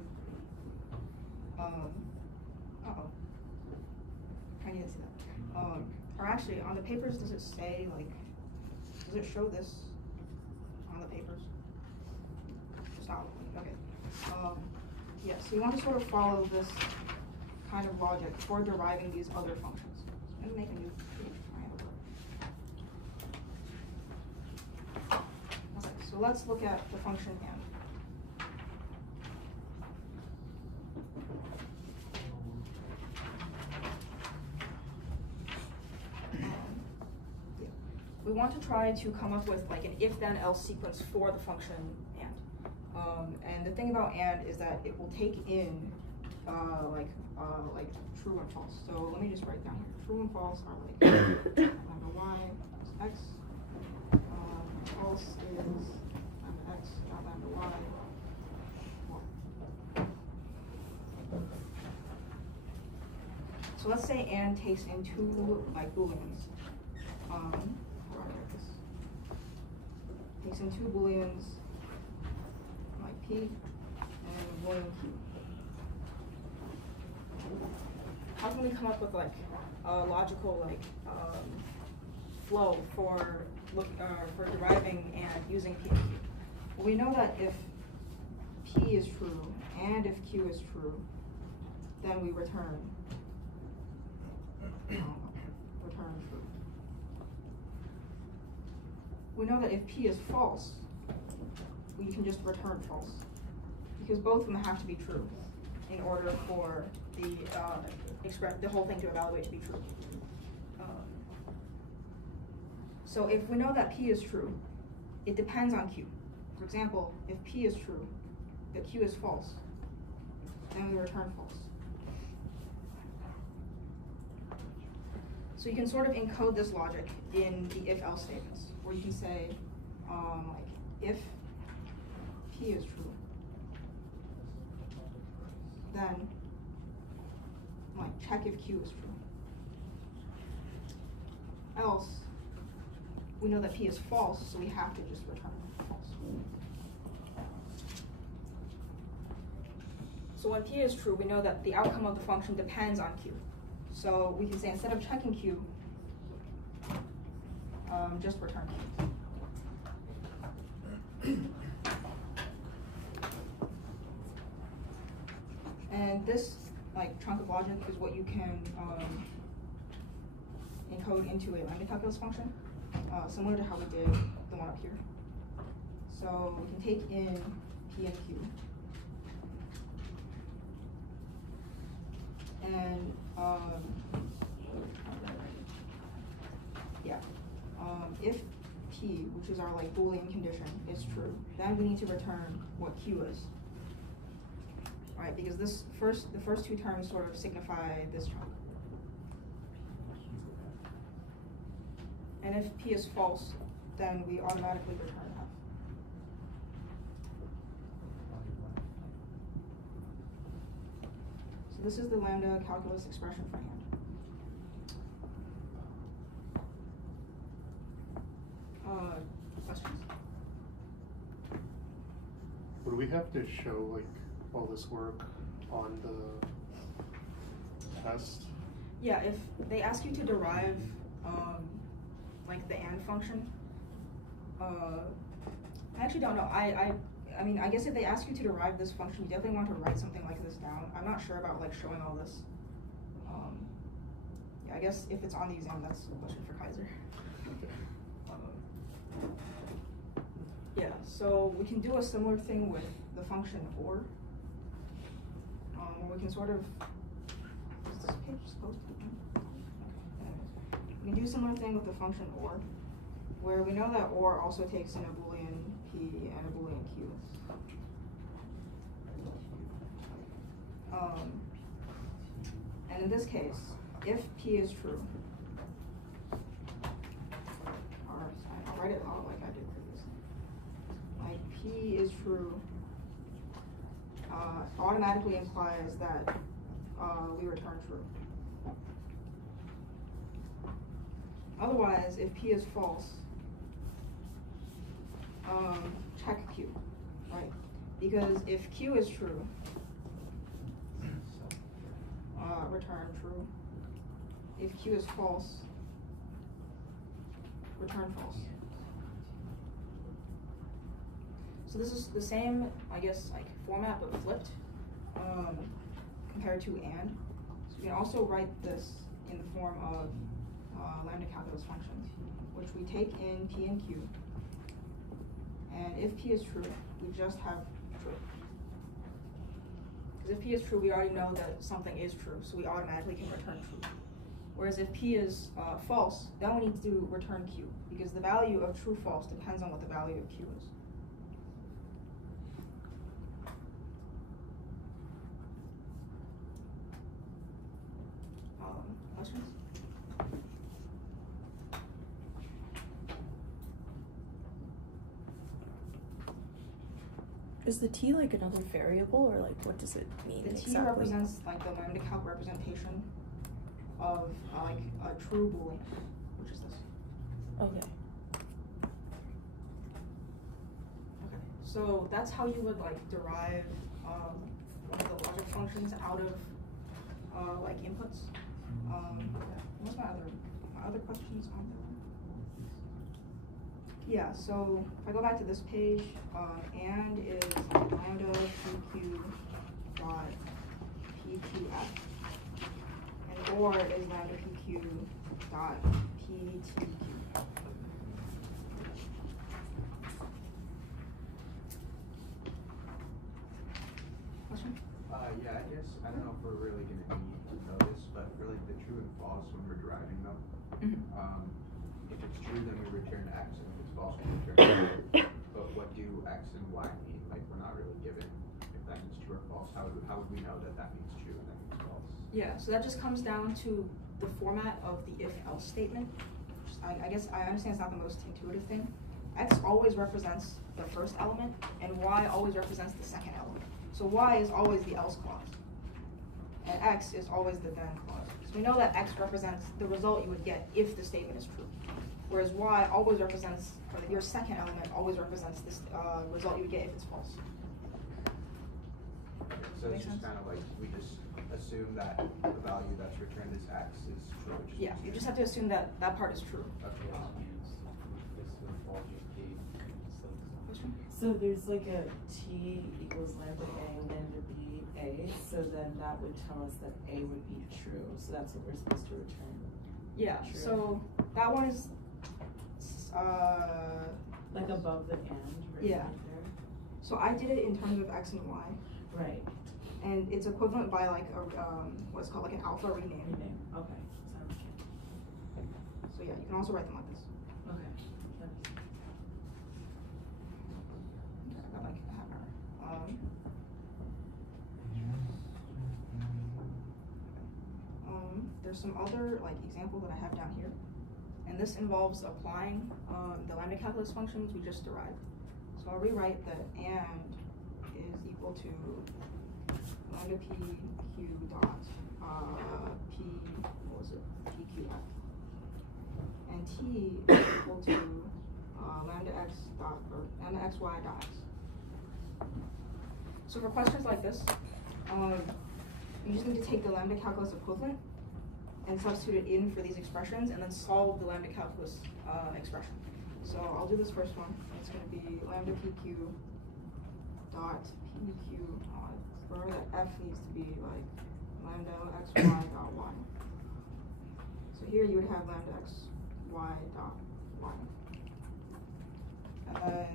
I need to see that. Or actually, on the papers, does it say like, does it show this on the papers? It's not, okay. Yeah, so you want to sort of follow this kind of logic for deriving these other functions. So I'm going to make a new triangle. Okay, so let's look at the function and. we want to try to come up with like an if-then-else sequence for the function and. And the thing about and is that it will take in like true and false. So let me just write down here. True and false are like lambda y is x. False is lambda x, not lambda y. So let's say and takes in two like booleans. How do I write this? Takes in two booleans, like p and boolean q. How can we come up with like a logical like flow for deriving and using p and q? Well, we know that if p is true and if q is true, then we return true. We know that if p is false, we can just return false, because both of them have to be true in order for the whole thing to evaluate to be true. So if we know that p is true, it depends on q. For example, if p is true, but q is false, then we return false. So you can sort of encode this logic in the if-else statements, where you can say, like, if p is true, then like check if q is true. Else, we know that p is false, so we have to just return false. So when p is true, we know that the outcome of the function depends on q. So we can say instead of checking q, just return q. And this like chunk of logic is what you can encode into a lambda calculus function, similar to how we did the one up here. So we can take in p and q, and if p, which is our like Boolean condition, is true, then we need to return what q is. Right, because the first two terms sort of signify this chunk. And if p is false, then we automatically return f. So this is the lambda calculus expression for and. Questions? Would we have to show like all this work on the test? Yeah, if they ask you to derive like the and function, I actually don't know. I mean, I guess if they ask you to derive this function, you definitely want to write something like this down. I'm not sure about like showing all this. Yeah, I guess if it's on the exam, that's a question for Kaiser. Yeah, so we can do a similar thing with the function or. We can sort of, is this page supposed to? We can do a similar thing with the function or, where we know that or also takes in a Boolean p and a Boolean q. And in this case, if p is true, or I'll write it out like I did previously. Like p is true, automatically implies that we return true. Otherwise, if p is false, check q, right? Because if q is true, return true. If q is false, return false. So this is the same, I guess, like format but flipped compared to and. So we can also write this in the form of lambda calculus functions, which we take in p and q. And if p is true, we just have true. Because if p is true, we already know that something is true, so we automatically can return true. Whereas if P is false, then we need to return Q, because the value of true false depends on what the value of Q is. Questions? Is the T like another variable, or like what does it mean The T exactly? represents like the lambda calc representation of like a true Boolean, which is this. Okay. Okay. So that's how you would like derive one of the logic functions out of like inputs. What's my other questions on that? Yeah, so if I go back to this page, and is lambda pq dot pqf, and or is lambda pq dot ptq. Question? Yeah, I guess, I don't know if we're really gonna need to know this, but for like the true and false when we're deriving them, if it's true, then we return x, and if it's false, we return y. But what do x and y mean? Like, we're not really given if that means true or false. How would we know that that means true and that means false? Yeah, so that just comes down to the format of the if-else statement. I guess I understand it's not the most intuitive thing. X always represents the first element, and y always represents the second element. So y is always the else clause, and x is always the then clause. So we know that x represents the result you would get if the statement is true, whereas y always represents, or your second element always represents this result you would get if it's false. So Make it's just sense? kind of like, we just assume that the value that's returned as x is true. Which Yeah, you just have to assume that that part is true. Okay. So there's like a T equals lambda A, lambda B, A, so then that would tell us that A would be true, so that's what we're supposed to return. Yeah, True. so that one is Like above the and, right Yeah. there? so I did it in terms of x and y, Right, and it's equivalent by like a what's called like an alpha rename. rename, okay, sounds good. So yeah, you can also write them like this. Okay, that makes sense. I got like a half hour. There's some other like example that I have down here, and this involves applying the lambda calculus functions we just derived. So I'll rewrite that and is equal to lambda pq dot p, what was it, pqf, and t is equal to lambda x dot, or lambda xy dot x. So for questions like this, you just need to take the lambda calculus equivalent and substitute it in for these expressions, and then solve the lambda calculus expression. So I'll do this first one. It's going to be lambda pq dot pq. Remember that f needs to be like lambda xy dot y. So here you would have lambda xy dot y, and then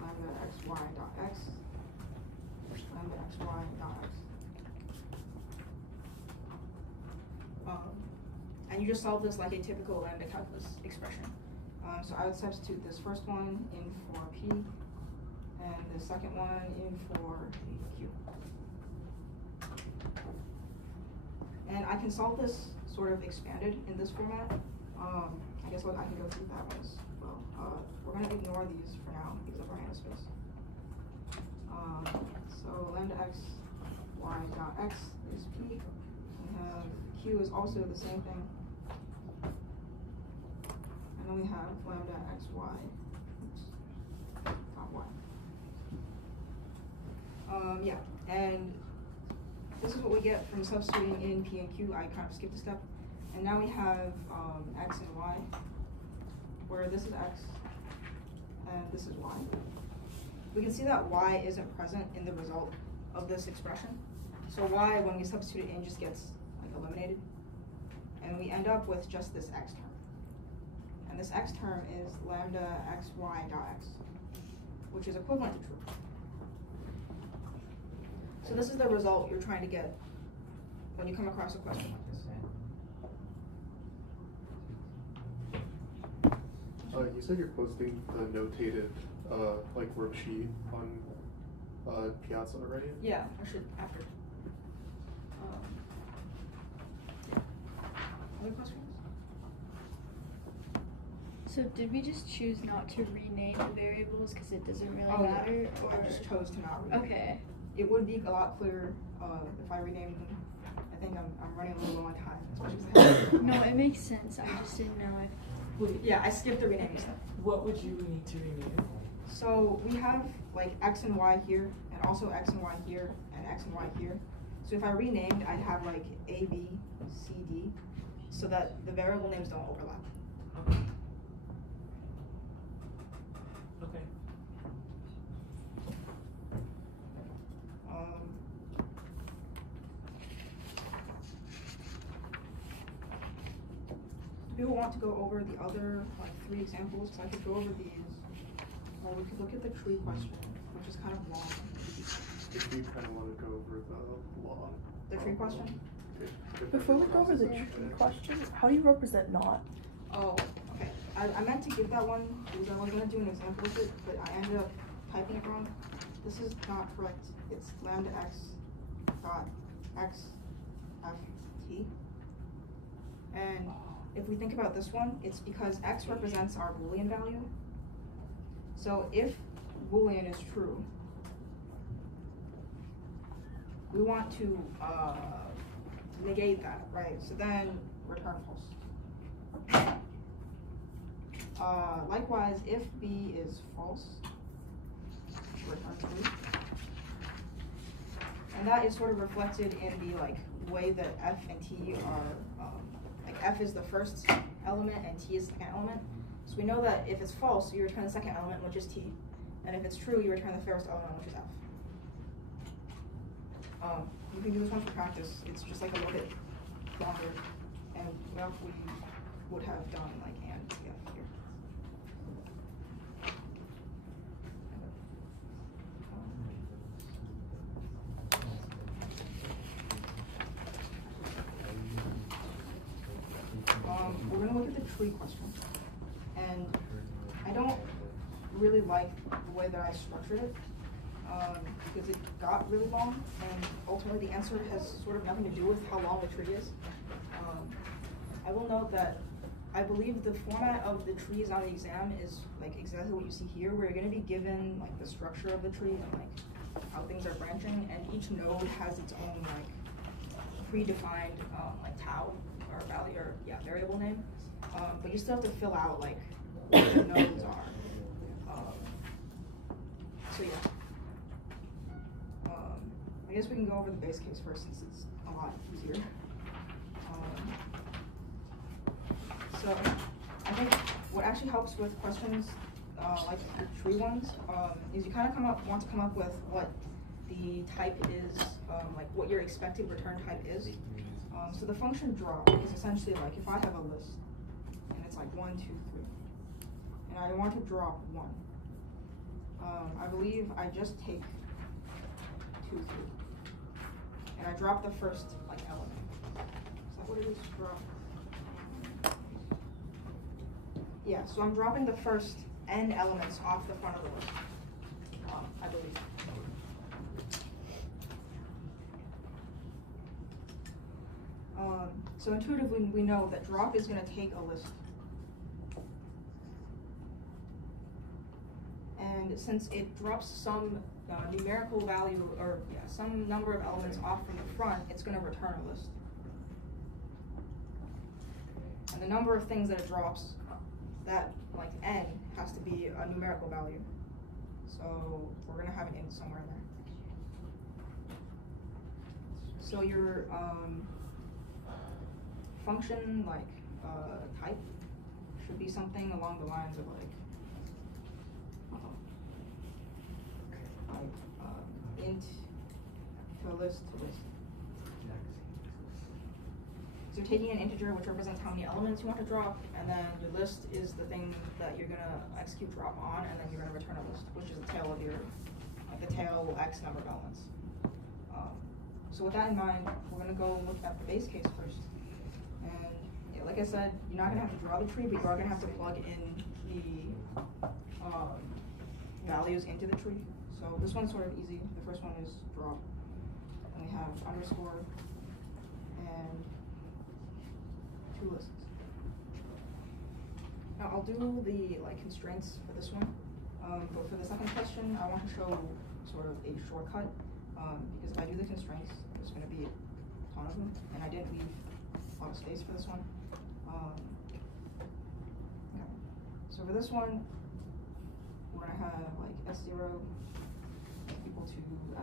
lambda xy dot x, lambda xy dot x. And you just solve this like a typical lambda calculus expression. So I would substitute this first one in for p, and the second one in for q. And I can solve this sort of expanded in this format. I guess I can go through that one as well. We're going to ignore these for now because of our hand space. So lambda x y dot x is p. We have q is also the same thing. And then we have lambda xy dot y. Yeah, and this is what we get from substituting in p and q. I kind of skipped a step. And now we have x and y, where this is x and this is y. We can see that y isn't present in the result of this expression. So y, when we substitute it in, just gets like eliminated. And we end up with just this x term. And this x term is lambda xy dot x, which is equivalent to true. So this is the result you're trying to get when you come across a question like this. You said you're posting the notated like worksheet on Piazza, right? Yeah, I should after. Yeah. Other questions? So did we just choose not to rename the variables because it doesn't really Oh, matter? yeah. Or? I just chose to not rename. Okay. It would be a lot clearer if I renamed them. I think I'm running a little low on time. Especially No, it makes sense. I just didn't know if. Yeah, I skipped the renaming stuff. What would you need to rename? So we have like X and Y here, and also X and Y here, and X and Y here. So if I renamed, I'd have like A, B, C, D, so that the variable names don't overlap. Okay. Okay. Do people want to go over the other like 3 examples? Because I could go over these, or we could look at the tree question, which is kind of long. If you kind of want to go over the law. The tree question? Before we go over the tree question, how do you represent not? Oh, okay. I meant to give that one because I was going to do an example with it, but I ended up typing it wrong. This is not correct. It's lambda x dot x f t. And if we think about this one, it's because x represents our Boolean value. So if Boolean is true, we want to negate that, right? So then return false. Likewise, if b is false, return true. And that is sort of reflected in the like way that f and t are, like f is the first element and t is the second element. So we know that if it's false, you return the second element, which is t. And if it's true, you return the first element, which is f. You can do this one for practice. It's just like a little bit longer, and well, we would have done like and yeah here. We're gonna look at the tree question, and I don't really like the way that I structured it. Because it got really long, and ultimately the answer has sort of nothing to do with how long the tree is. I will note that I believe the format of the trees on the exam is like exactly what you see here, where you're going to be given like the structure of the tree and like how things are branching, and each node has its own like predefined like tau or value or variable name, but you still have to fill out like what the nodes are. So yeah. I guess we can go over the base case first since it's a lot easier. So I think what actually helps with questions like the tree ones is you kind of want to come up with what the type is, like what your expected return type is. So the function drop is essentially like if I have a list and it's like 1, 2, 3, and I want to drop 1. I believe I just take 2, 3. And I drop the first like element. Is that what it is? Drop. Yeah, so I'm dropping the first n elements off the front of the list. I believe. So intuitively we know that drop is going to take a list. And since it drops some numerical value or some number of elements off from the front, it's going to return a list. And the number of things that it drops, that like n, has to be a numerical value. So we're going to have an int somewhere in there. So your function like type should be something along the lines of like int to list to list. So you're taking an integer which represents how many elements you want to drop, and then your list is the thing that you're gonna execute drop on, and then you're gonna return a list, which is the tail of your, like the tail x number of elements. So with that in mind, we're gonna go look at the base case first. And yeah, Okay, like I said, you're not gonna have to draw the tree, but you are gonna have to plug in the values into the tree. So this one's sort of easy. The first one is drop. And we have underscore and 2 lists. Now I'll do the constraints for this one, but for the second question, I want to show sort of a shortcut, because if I do the constraints, there's going to be a ton of them, and I didn't leave a lot of space for this one. Okay. So for this one, we're going to have S0 equal to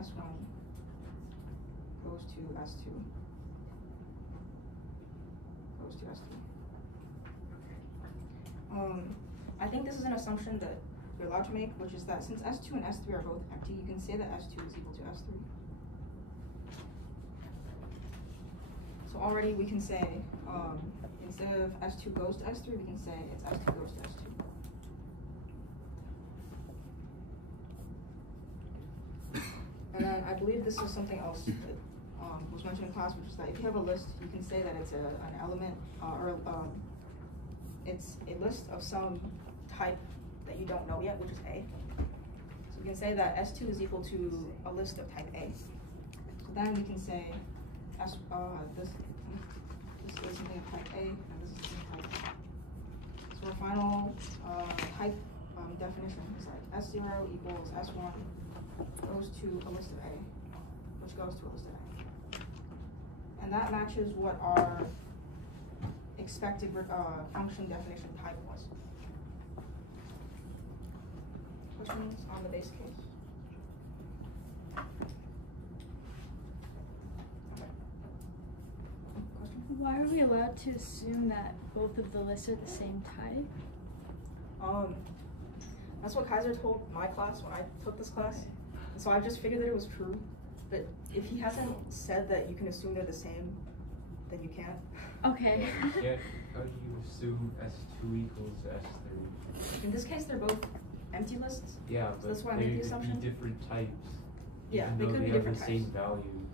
S1 goes to S2 goes to S3. I think this is an assumption that you're allowed to make, which is that since S2 and S3 are both empty, you can say that S2 is equal to S3. So already we can say, instead of S2 goes to S3, we can say it's S2 goes to S2. And then I believe this is something else that was mentioned in class, which is that if you have a list, you can say that it's an element, it's a list of some type that you don't know yet, which is A. So we can say that S2 is equal to a list of type A. So then we can say this is something of type A, and this is something of type A. So our final type definition is S0 equals S1 goes to a list of A, which goes to a list of A. And that matches what our expected function definition type was. Questions on the base case? Question? Why are we allowed to assume that both of the lists are the same type? That's what Kaiser told my class when I took this class. And so I just figured that it was true. But if he hasn't said that you can assume they're the same, then you can't. Okay. Yeah, how do you assume S2 equals S3? In this case, they're both empty lists. Yeah, So but that's why I they made the could assumption. be different types. Yeah, even they though could be have different the same types. value.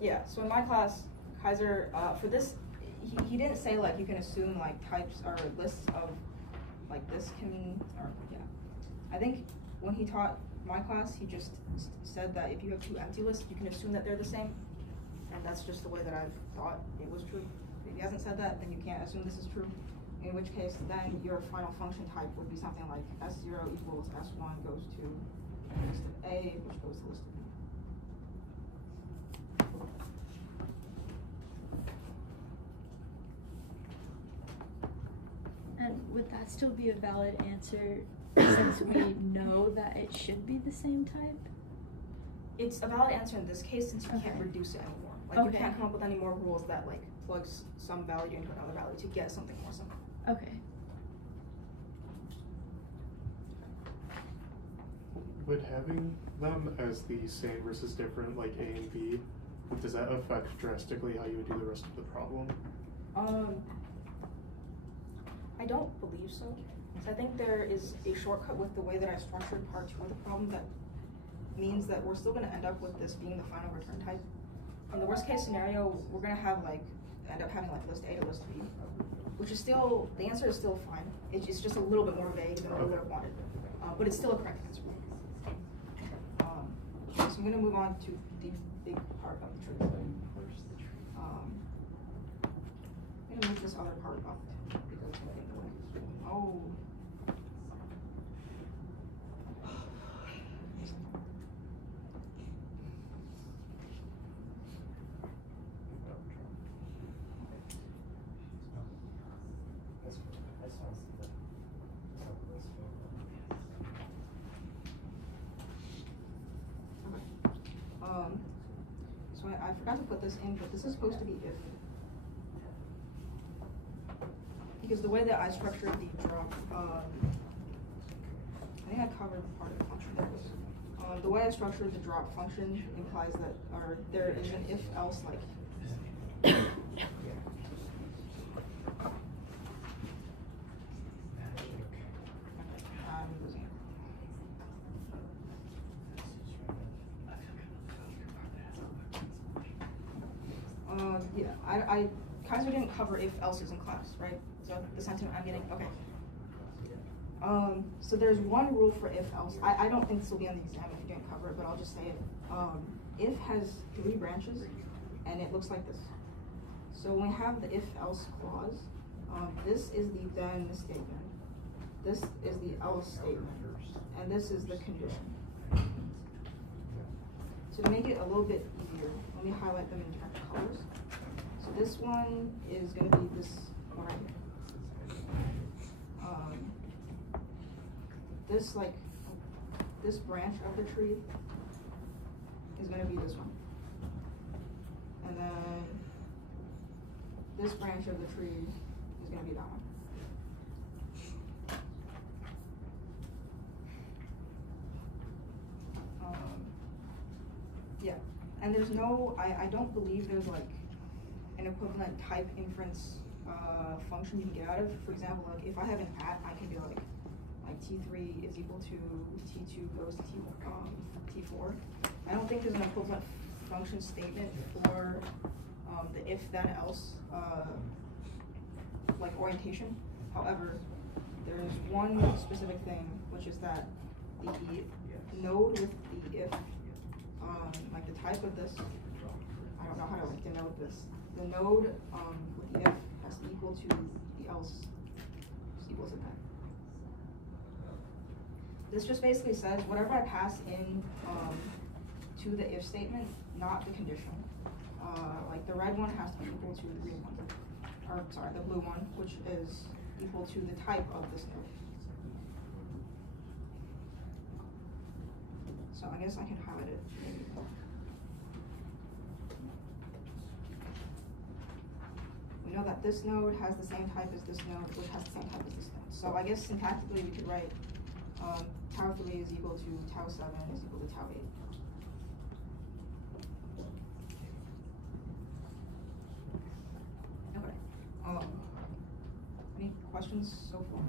Yeah, so in my class, Kaiser, for this, he didn't say you can assume types or lists of this can, or yeah. I think when he taught my class, he just said that if you have 2 empty lists, you can assume that they're the same. And that's just the way that I've thought it was true. If he hasn't said that, then you can't assume this is true. In which case, then your final function type would be something like S0 equals S1 goes to list of A, which goes to list of B. And would that still be a valid answer since we know that it should be the same type? It's a valid answer in this case since you can't reduce it anymore. You can't come up with any more rules that plugs some value into another value to get something more simple. Okay. Would having them as the same versus different, like A and B, does that affect drastically how you would do the rest of the problem? I don't believe so. So I think there is a shortcut with the way that I structured part 2 of the problem that means that we're still going to end up with this being the final return type. In the worst case scenario, we're going to have end up having list A to list B, which is still, the answer is still fine. It's just a little bit more vague than what we would have wanted, but it's still a correct answer. So I'm going to move on to the big part of the tree. I'm going to move this other part up because it's getting in the way. Oh. So I forgot to put this in, but this is supposed to be if. Because the way that I structured the drop, I think I covered part of the function there. The way I structured the drop function implies that, or there is an if else I'm losing it. Yeah, I Kaiser didn't cover if else's in class, right? Is that the sentiment I'm getting? Okay. So there's one rule for if else. I don't think this will be on the exam if you didn't cover it, but I'll just say it. If has 3 branches, and it looks like this. So when we have the if else clause, this is the then statement. This is the else statement, and this is the condition. So to make it a little bit easier, let me highlight them in different colors. So this one is going to be this one right here. This branch of the tree is going to be this one. And then this branch of the tree is going to be that one. Yeah, and there's no, I don't believe there's like an equivalent type inference function you can get out of. For example, like if I have an at, I can be like T3 is equal to T2 goes to T4. I don't think there's an equivalent function statement for the if then else like orientation. However, there's one specific thing, which is that the node with the if, like the type of this, I don't know how to like denote this. The node with the if has to equal to the else is equal to that. This just basically says whatever I pass in to the if statement, not the condition. Like the red one has to be equal to the green one, or sorry, the blue one, which is equal to the type of this node. So I guess I can highlight it. Maybe. We know that this node has the same type as this node, which has the same type as this node. So I guess syntactically we could write tau 3 is equal to tau 7 is equal to tau 8. Okay. Any questions so far?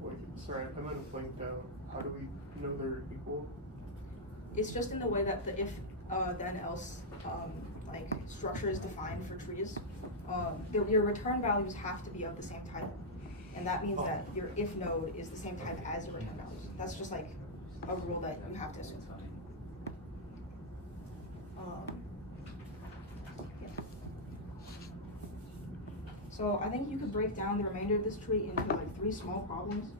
Wait, sorry, I might have blanked out. How do we know they're equal? It's just in the way that the if then else like structure is defined for trees. Your return values have to be of the same type, and that means that your if node is the same type as your return values. That's just like a rule that you have to assume. Yeah. So I think you could break down the remainder of this tree into like 3 small problems,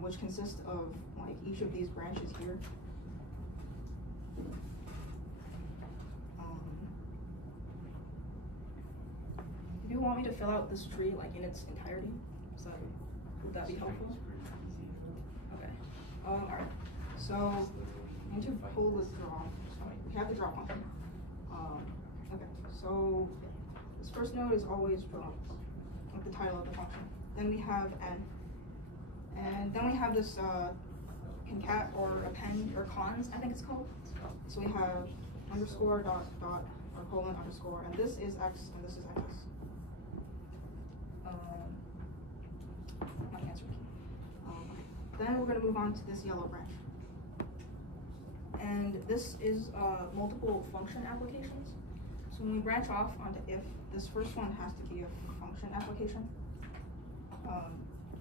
which consist of like each of these branches here. If you want me to fill out this tree like in its entirety, so would that be helpful? Okay. Alright. So I need to pull this draw. Sorry, we have the draw function. Okay. So this first node is always draw, like the title of the function. Then we have n, and then we have this concat or append or cons, I think it's called. So we have underscore dot dot or colon underscore, and this is x and this is x. Not answer key. Then we're going to move on to this yellow branch. And this is multiple function applications. So when we branch off onto if, this first one has to be a function application.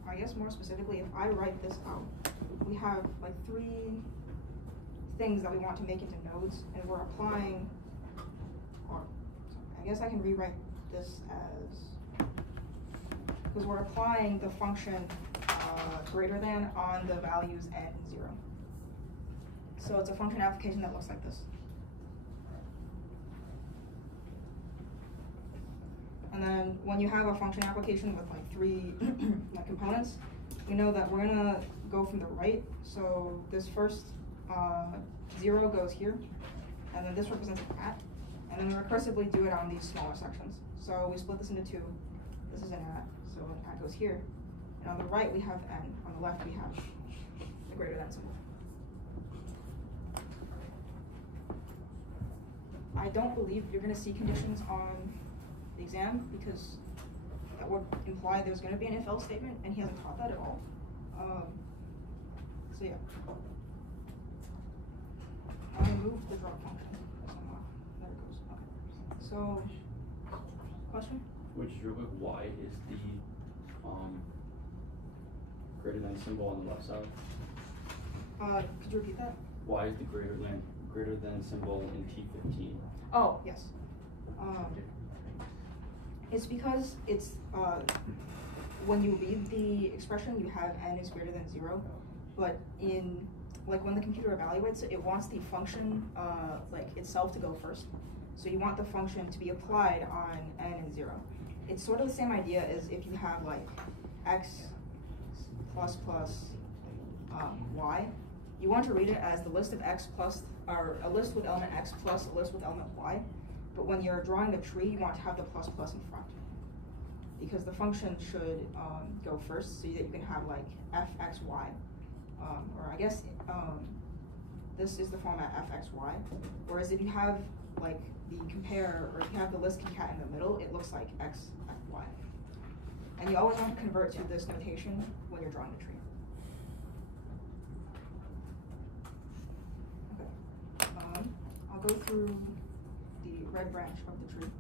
I guess more specifically, if I write this out, we have like 3 things that we want to make into nodes, and we're applying, or I guess I can rewrite this as, because we're applying the function greater than on the values n and 0. So it's a function application that looks like this. And then when you have a function application with like 3 components, we know that we're gonna go from the right. So this first 0 goes here, and then this represents an at, and then we recursively do it on these smaller sections. So we split this into 2. This is an at, so an at goes here. And on the right we have n, on the left we have the greater than symbol. I don't believe you're going to see conditions on the exam, because that would imply there's going to be an if-else statement, and he hasn't taught that at all. So yeah. I moved the drop function somehow. There it goes. Okay. So, question? Which real quick, y is the greater than symbol on the left side? Could you repeat that? Y is the greater than symbol in T15. Oh, yes. It's because it's, when you read the expression, you have n is greater than 0, but in, like when the computer evaluates it, it wants the function, like itself to go first. So you want the function to be applied on n and 0. It's sort of the same idea as if you have like x plus y. You want to read it as the list of x plus, or a list with element x plus a list with element y. But when you're drawing the tree, you want to have the plus plus in front, because the function should go first, so that you can have like fxy, or I guess this is the format fxy. Whereas if you have like the compare, or if you have the list concat in the middle, it looks like xfy. And you always want to convert to this notation when you're drawing the tree. Okay. I'll go through the red branch of the tree.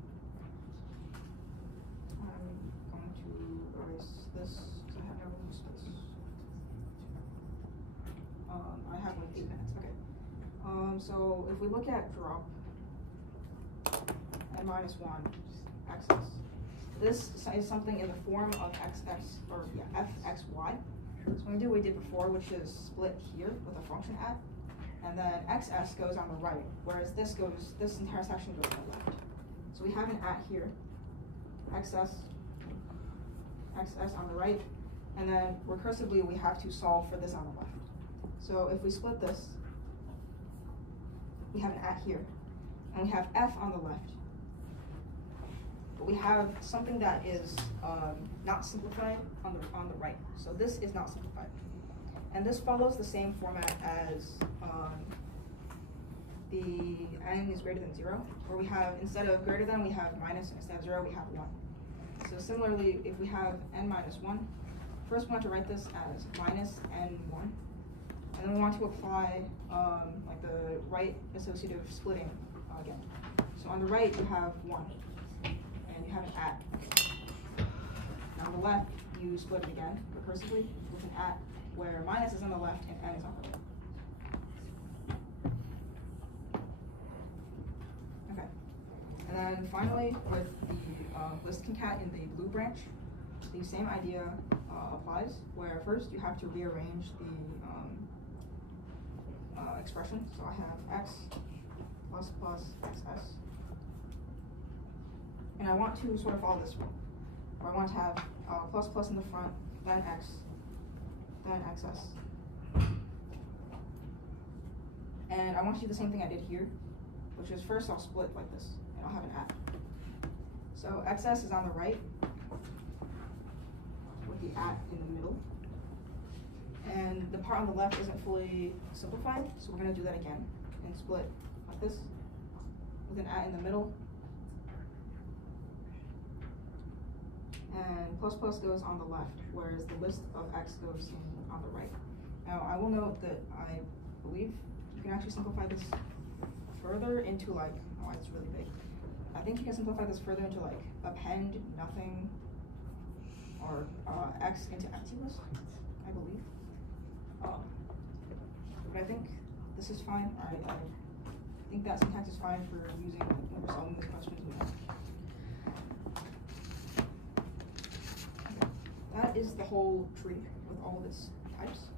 I'm going to erase this because I have no room space. I have like 8 minutes. Okay. So if we look at drop n minus 1 xx, this is something in the form of xx, or yeah, fxy. So we're going to do what we did before, which is split here with a function at, and then xs goes on the right, whereas this entire section goes on the left. So we have an at here, xs on the right, and then recursively we have to solve for this on the left. So if we split this, we have an at here, and we have f on the left. But we have something that is not simplified on the right. So this is not simplified. And this follows the same format as the n is greater than 0, where we have, instead of greater than, we have minus, and instead of 0, we have 1. So similarly, if we have n minus 1, first we want to write this as minus n1. And then we want to apply like the right associative splitting again. So on the right, you have 1. You have an at. And on the left, you split it again recursively with an at, where minus is on the left and n is on the right. Okay. And then finally, with the list concat in the blue branch, the same idea applies, where first you have to rearrange the expression. So I have x plus xs. And I want to sort of follow this one, where I want to have plus plus in the front, then x, then xs. And I want to do the same thing I did here, which is first I'll split like this, and I'll have an at. So xs is on the right, with the at in the middle. And the part on the left isn't fully simplified, so we're going to do that again, and split like this, with an at in the middle. And plus plus goes on the left, whereas the list of x goes on the right. Now I will note that I believe you can actually simplify this further into like, oh, it's really big. I think you can simplify this further into like append nothing, or x into empty list, I believe. But I think this is fine. I think that syntax is fine for using when we're solving these questions. That is the whole tree with all of its types.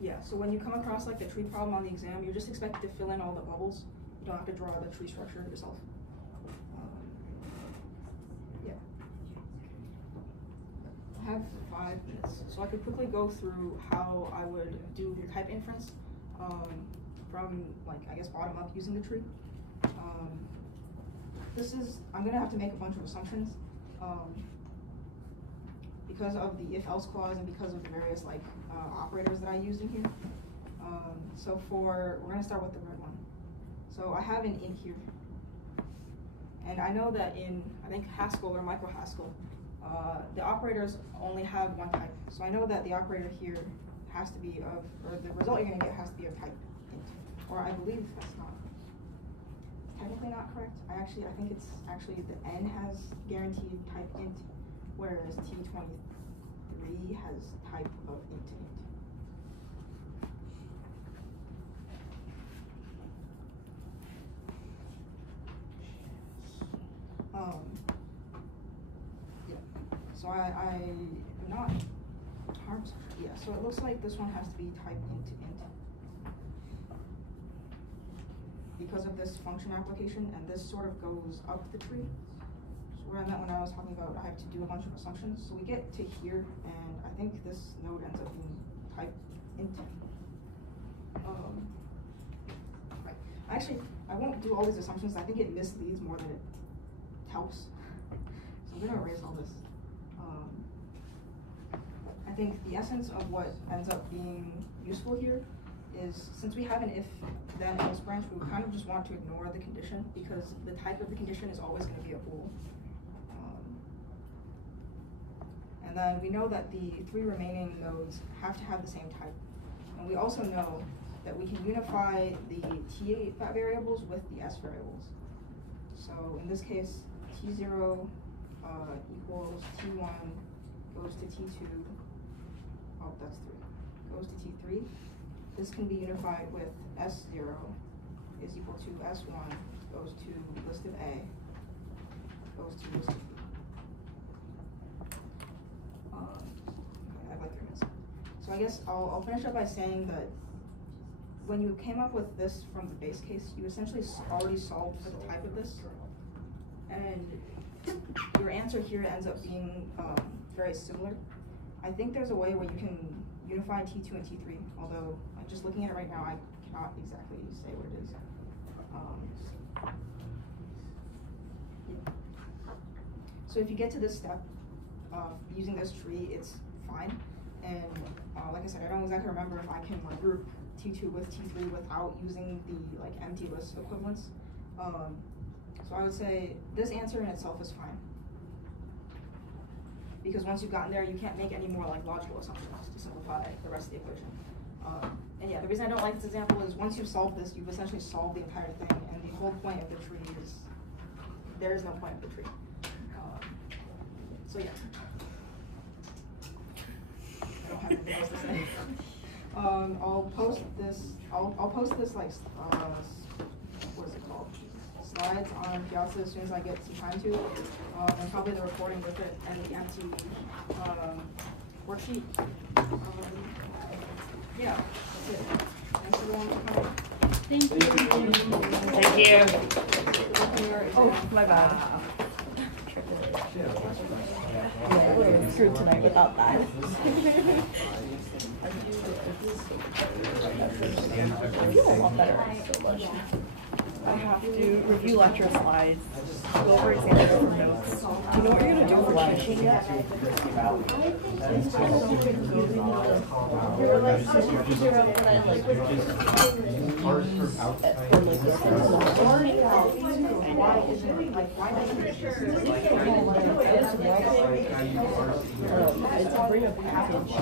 Yeah, so when you come across like the tree problem on the exam, you're just expected to fill in all the bubbles. You don't have to draw the tree structure yourself. Yeah. I have 5 minutes, so I could quickly go through how I would do the type inference from like, I guess, bottom up using the tree. I'm gonna have to make a bunch of assumptions because of the if-else clause and because of the various like operators that I used in here. So we're gonna start with the red one. So I have an in here, and I know that in, I think Haskell or micro Haskell, the operators only have one type. So I know that the operator here has to be of, or the result you're gonna get has to be of type int, or I believe that's not. technically not correct. I think it's actually the N has guaranteed type int, whereas T23 has type of int to int. Yeah. So I'm not harms. Yeah. So it looks like this one has to be type int to int. Because of this function application, and this sort of goes up the tree. So what I meant when I was talking about I have to do a bunch of assumptions. So we get to here, and I think this node ends up being type int. Right. Actually, I won't do all these assumptions. I think it misleads more than it helps. So I'm gonna erase all this. I think the essence of what ends up being useful here is, since we have an if then else branch, we would kind of just want to ignore the condition, because the type of the condition is always going to be a bool. And then we know that the 3 remaining nodes have to have the same type. And we also know that we can unify the t variables with the s variables. So in this case, t0 equals t1 goes to t2. Oh, that's 3. Goes to t3. This can be unified with S0 is equal to S1 goes to list of A goes to list of B. I have like 3 minutes. So I guess I'll finish up by saying that when you came up with this from the base case, you essentially already solved for the type of this. And your answer here ends up being very similar. I think there's a way where you can unify T2 and T3, although just looking at it right now, I cannot exactly say what it is. Yeah. So if you get to this step, using this tree, it's fine. And like I said, I don't exactly remember if I can like group T2 with T3 without using the like empty list equivalents. So I would say this answer in itself is fine, because once you've gotten there, you can't make any more like logical assumptions to simplify the rest of the equation. And yeah, the reason I don't like this example is once you've solved this, you've essentially solved the entire thing, and the whole point of the tree is there is no point of the tree. So yeah, I don't have anything else to say. I'll post this. I'll post this like what is it called? Slides on Piazza as soon as I get some time to, and probably the recording with it and the empty worksheet. Yeah, that's it. Thanks everyone for coming. Thank you. Thank you. Oh, my bad. Yeah, I would have been screwed tonight without that. I feel a lot better. So much. I have to review lecture slides, go over examples and notes. Do you know what you're going to do for teaching yet? It's a bring a package.